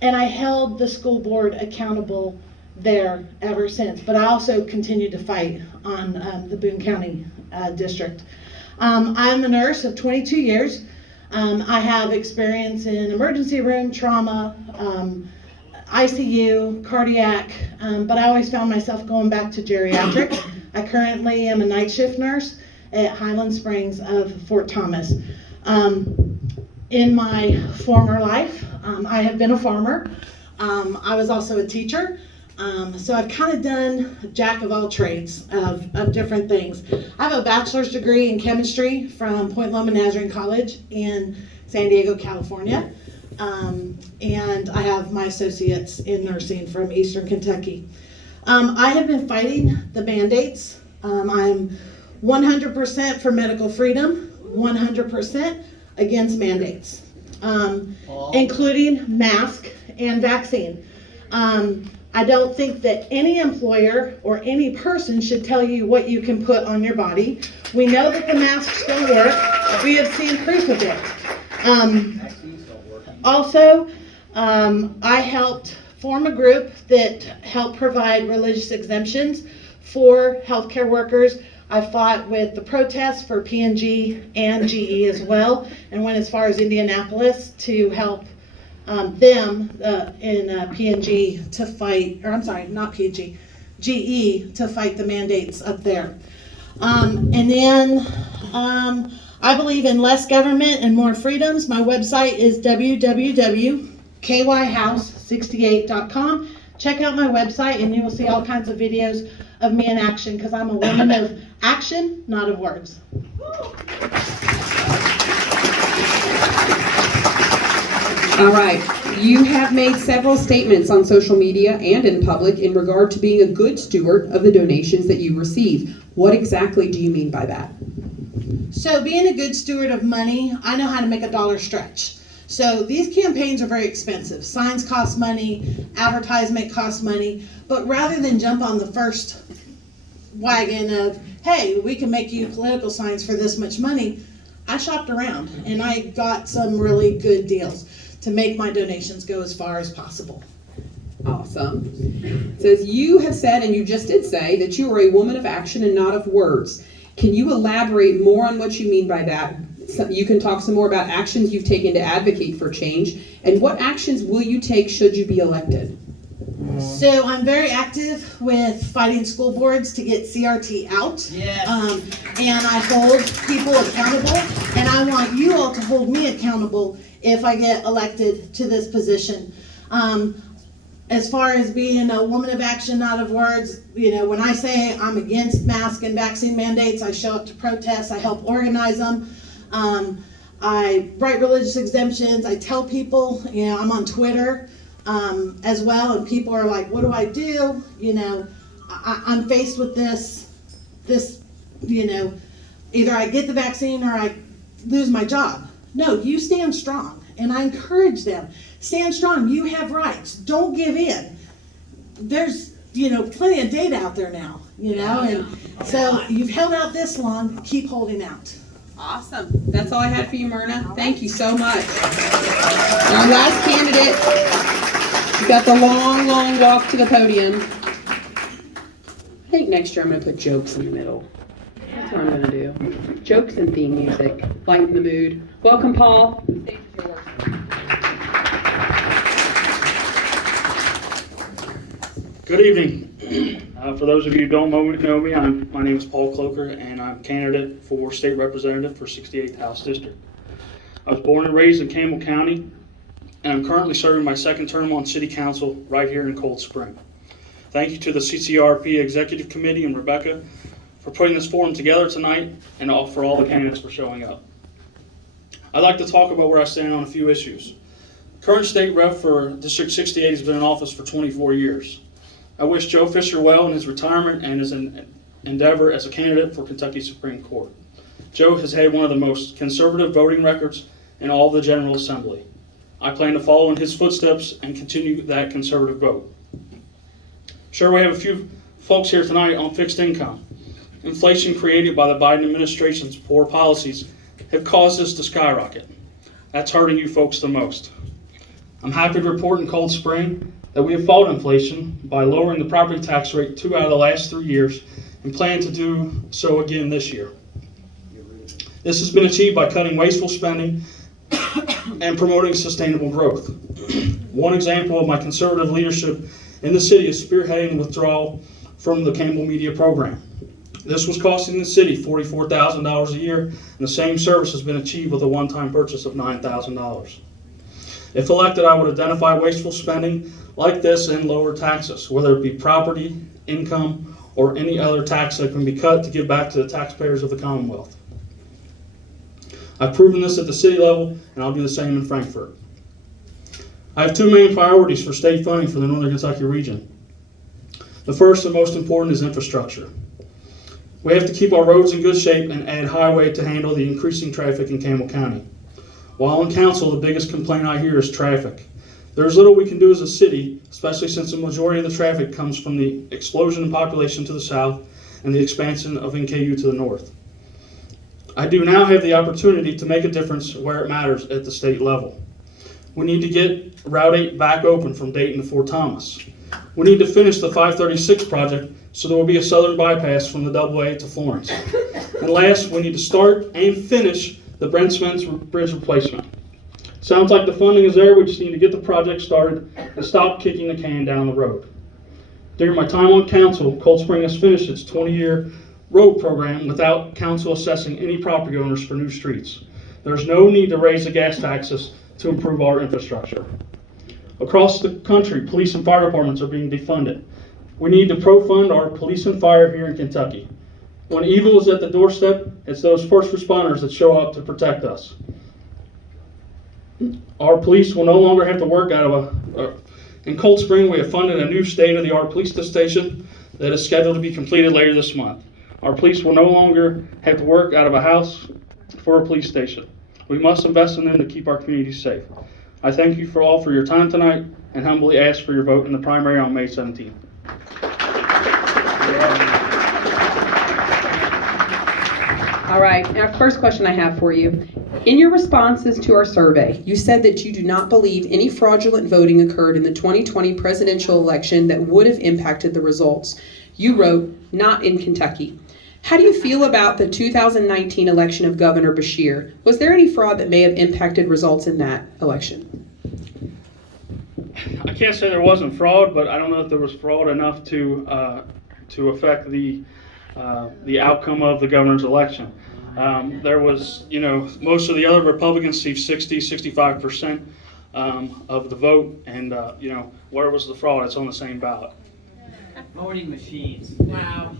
And I held the school board accountable there ever since, but I also continued to fight on the Boone County district. I'm a nurse of 22 years. I have experience in emergency room, trauma, ICU, cardiac, but I always found myself going back to geriatrics. I currently am a night shift nurse at Highland Springs of Fort Thomas. In my former life, I have been a farmer. I was also a teacher. So I've kind of done a jack of all trades of different things. I have a bachelor's degree in chemistry from Point Loma Nazarene College in San Diego, California. And I have my associates in nursing from Eastern Kentucky. I have been fighting the mandates. I'm 100% for medical freedom, 100% against mandates, including mask and vaccine. I don't think that any employer or any person should tell you what you can put on your body. We know that the masks don't work. We have seen proof of it. Also, I helped form a group that helped provide religious exemptions for healthcare workers. I fought with the protests for P&G and GE as well, and went as far as Indianapolis to help them in P&G to fight, or I'm sorry, not P&G, GE to fight the mandates up there. And then I believe in less government and more freedoms. My website is www.kyhouse68.com. Check out my website and you will see all kinds of videos of me in action because I'm a woman of action, not of words. All right, you have made several statements on social media and in public in regard to being a good steward of the donations that you receive. What exactly do you mean by that? So being a good steward of money, I know how to make a dollar stretch. So these campaigns are very expensive. Signs cost money, advertisement costs money, but rather than jump on the first wagon of, hey, we can make you political signs for this much money, I shopped around and I got some really good deals to make my donations go as far as possible. Awesome. It says, you have said, and you just did say, that you are a woman of action and not of words. Can you elaborate more on what you mean by that? So you can talk some more about actions you've taken to advocate for change, and what actions will you take should you be elected? So I'm very active with fighting school boards to get CRT out. Yes. And I hold people accountable, and I want you all to hold me accountable if I get elected to this position. As far as being a woman of action, not of words, you know, when I say I'm against mask and vaccine mandates, I show up to protests, I help organize them. I write religious exemptions, I tell people, you know, I'm on Twitter as well, and people are like, what do I do? You know, I'm faced with this, you know, either I get the vaccine or I lose my job. No, you stand strong. And I encourage them, stand strong. You have rights. Don't give in. There's, plenty of data out there now, and so you've held out this long, keep holding out. Awesome. That's all I had for you, Marna. Thank you so much. Our last candidate, we've got the long, long walk to the podium. I think next year I'm going to put jokes in the middle. That's what I'm going to do. Jokes and theme music. Lighten the mood. Welcome, Paul. The stage is yours. Good evening. For those of you who don't know me, my name is Paul Cloaker, and I'm candidate for state representative for 68th House District. I was born and raised in Campbell County, and I'm currently serving my second term on City Council right here in Cold Spring. Thank you to the CCRP Executive Committee and Rebecca for putting this forum together tonight, and for all the candidates for showing up. I'd like to talk about where I stand on a few issues. Current state rep for District 68 has been in office for 24 years. I wish Joe Fisher well in his retirement and his endeavor as a candidate for Kentucky Supreme Court. Joe has had one of the most conservative voting records in all of the General Assembly. I plan to follow in his footsteps and continue that conservative vote. Sure, we have a few folks here tonight on fixed income. Inflation created by the Biden administration's poor policies have caused this to skyrocket. That's hurting you folks the most. I'm happy to report in Cold Spring that we have fought inflation by lowering the property tax rate 2 out of the last 3 years and plan to do so again this year. This has been achieved by cutting wasteful spending and promoting sustainable growth. One example of my conservative leadership in the city is spearheading the withdrawal from the Campbell Media program. This was costing the city $44,000 a year, and the same service has been achieved with a one-time purchase of $9,000. If elected, I would identify wasteful spending like this and lower taxes, whether it be property, income, or any other tax that can be cut to give back to the taxpayers of the Commonwealth. I've proven this at the city level, and I'll do the same in Frankfurt. I have 2 main priorities for state funding for the Northern Kentucky region. The first and most important is infrastructure. We have to keep our roads in good shape and add highway to handle the increasing traffic in Campbell County. While on council, the biggest complaint I hear is traffic. There's little we can do as a city, especially since the majority of the traffic comes from the explosion in population to the south and the expansion of NKU to the north. I do now have the opportunity to make a difference where it matters at the state level. We need to get Route 8 back open from Dayton to Fort Thomas. We need to finish the 536 project so there will be a southern bypass from the AA to Florence. And last, we need to start and finish the Brent Spence Bridge replacement. Sounds like the funding is there, we just need to get the project started and stop kicking the can down the road. During my time on council, Cold Spring has finished its 20-year road program without council assessing any property owners for new streets. There's no need to raise the gas taxes to improve our infrastructure. Across the country, police and fire departments are being defunded. We need to pro-fund our police and fire here in Kentucky. When evil is at the doorstep, it's those first responders that show up to protect us. Our police will no longer have to work out of in Cold Spring, we have funded a new state-of-the-art police station that is scheduled to be completed later this month. Our police will no longer have to work out of a house for a police station. We must invest in them to keep our communities safe. I thank you all for your time tonight and humbly ask for your vote in the primary on May 17th. All right, now first question I have for you. In your responses to our survey, you said that you do not believe any fraudulent voting occurred in the 2020 presidential election that would have impacted the results. You wrote, not in Kentucky. How do you feel about the 2019 election of Governor Beshear? Was there any fraud that may have impacted results in that election? I can't say there wasn't fraud, but I don't know if there was fraud enough to affect the outcome of the governor's election. There was, most of the other Republicans received 65% of the vote, and, where was the fraud? It's on the same ballot. Voting machines. Wow.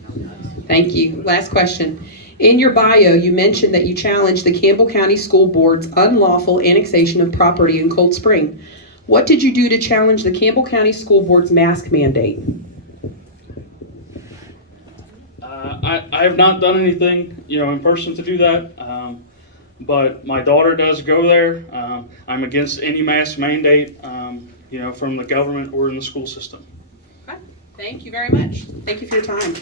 Thank you. Last question. In your bio, you mentioned that you challenged the Campbell County School Board's unlawful annexation of property in Cold Spring. What did you do to challenge the Campbell County School Board's mask mandate? I have not done anything, in person to do that, but my daughter does go there. I'm against any mask mandate, from the government or in the school system. Okay. Thank you very much. Thank you for your time.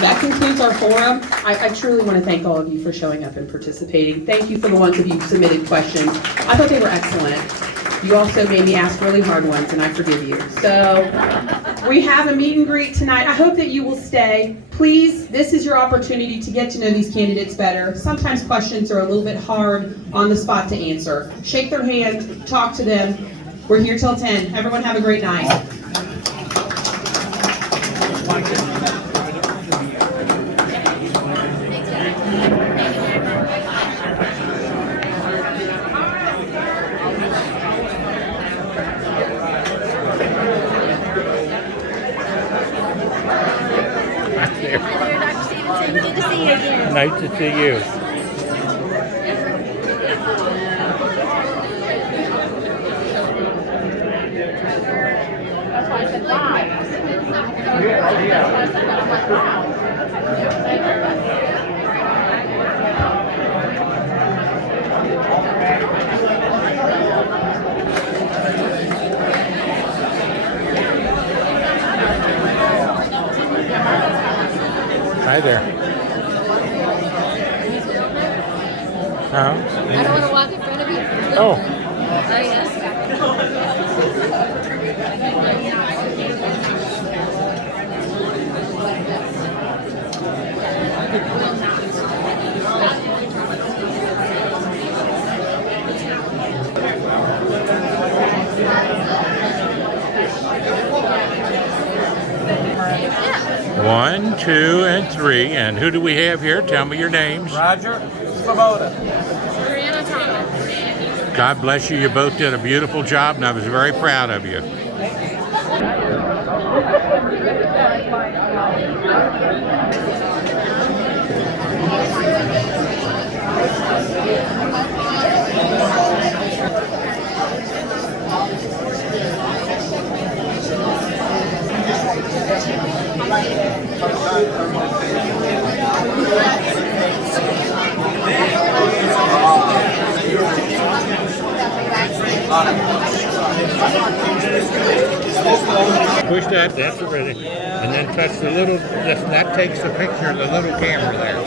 That concludes our forum. I truly want to thank all of you for showing up and participating. Thank you for the ones of you who submitted questions. I thought they were excellent. You also made me ask really hard ones, and I forgive you. So we have a meet and greet tonight. I hope that you will stay. Please, this is your opportunity to get to know these candidates better. Sometimes questions are a little bit hard on the spot to answer. Shake their hand, talk to them. We're here till 10. Everyone have a great night. Dr. Stephenson, good to see you again. Nice to see you. That's why I said bye. Hi there. I don't want to walk in front of you. Oh. Oh, yes. One, two, and three. And who do we have here? Tell me your names. Roger Svoboda. Brianna Thomas. God bless you. You both did a beautiful job, and I was very proud of you. Push that, that's ready. And then touch the little, that takes the picture of the little camera there.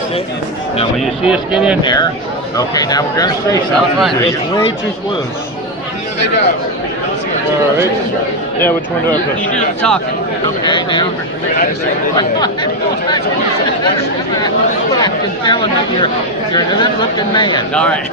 Now when you see us get in there, okay, now we're going to say something to you. It's way too close. Alright. Yeah, which one do I put? You do the talking. Okay, now. I can tell that you're a good looking man. All right.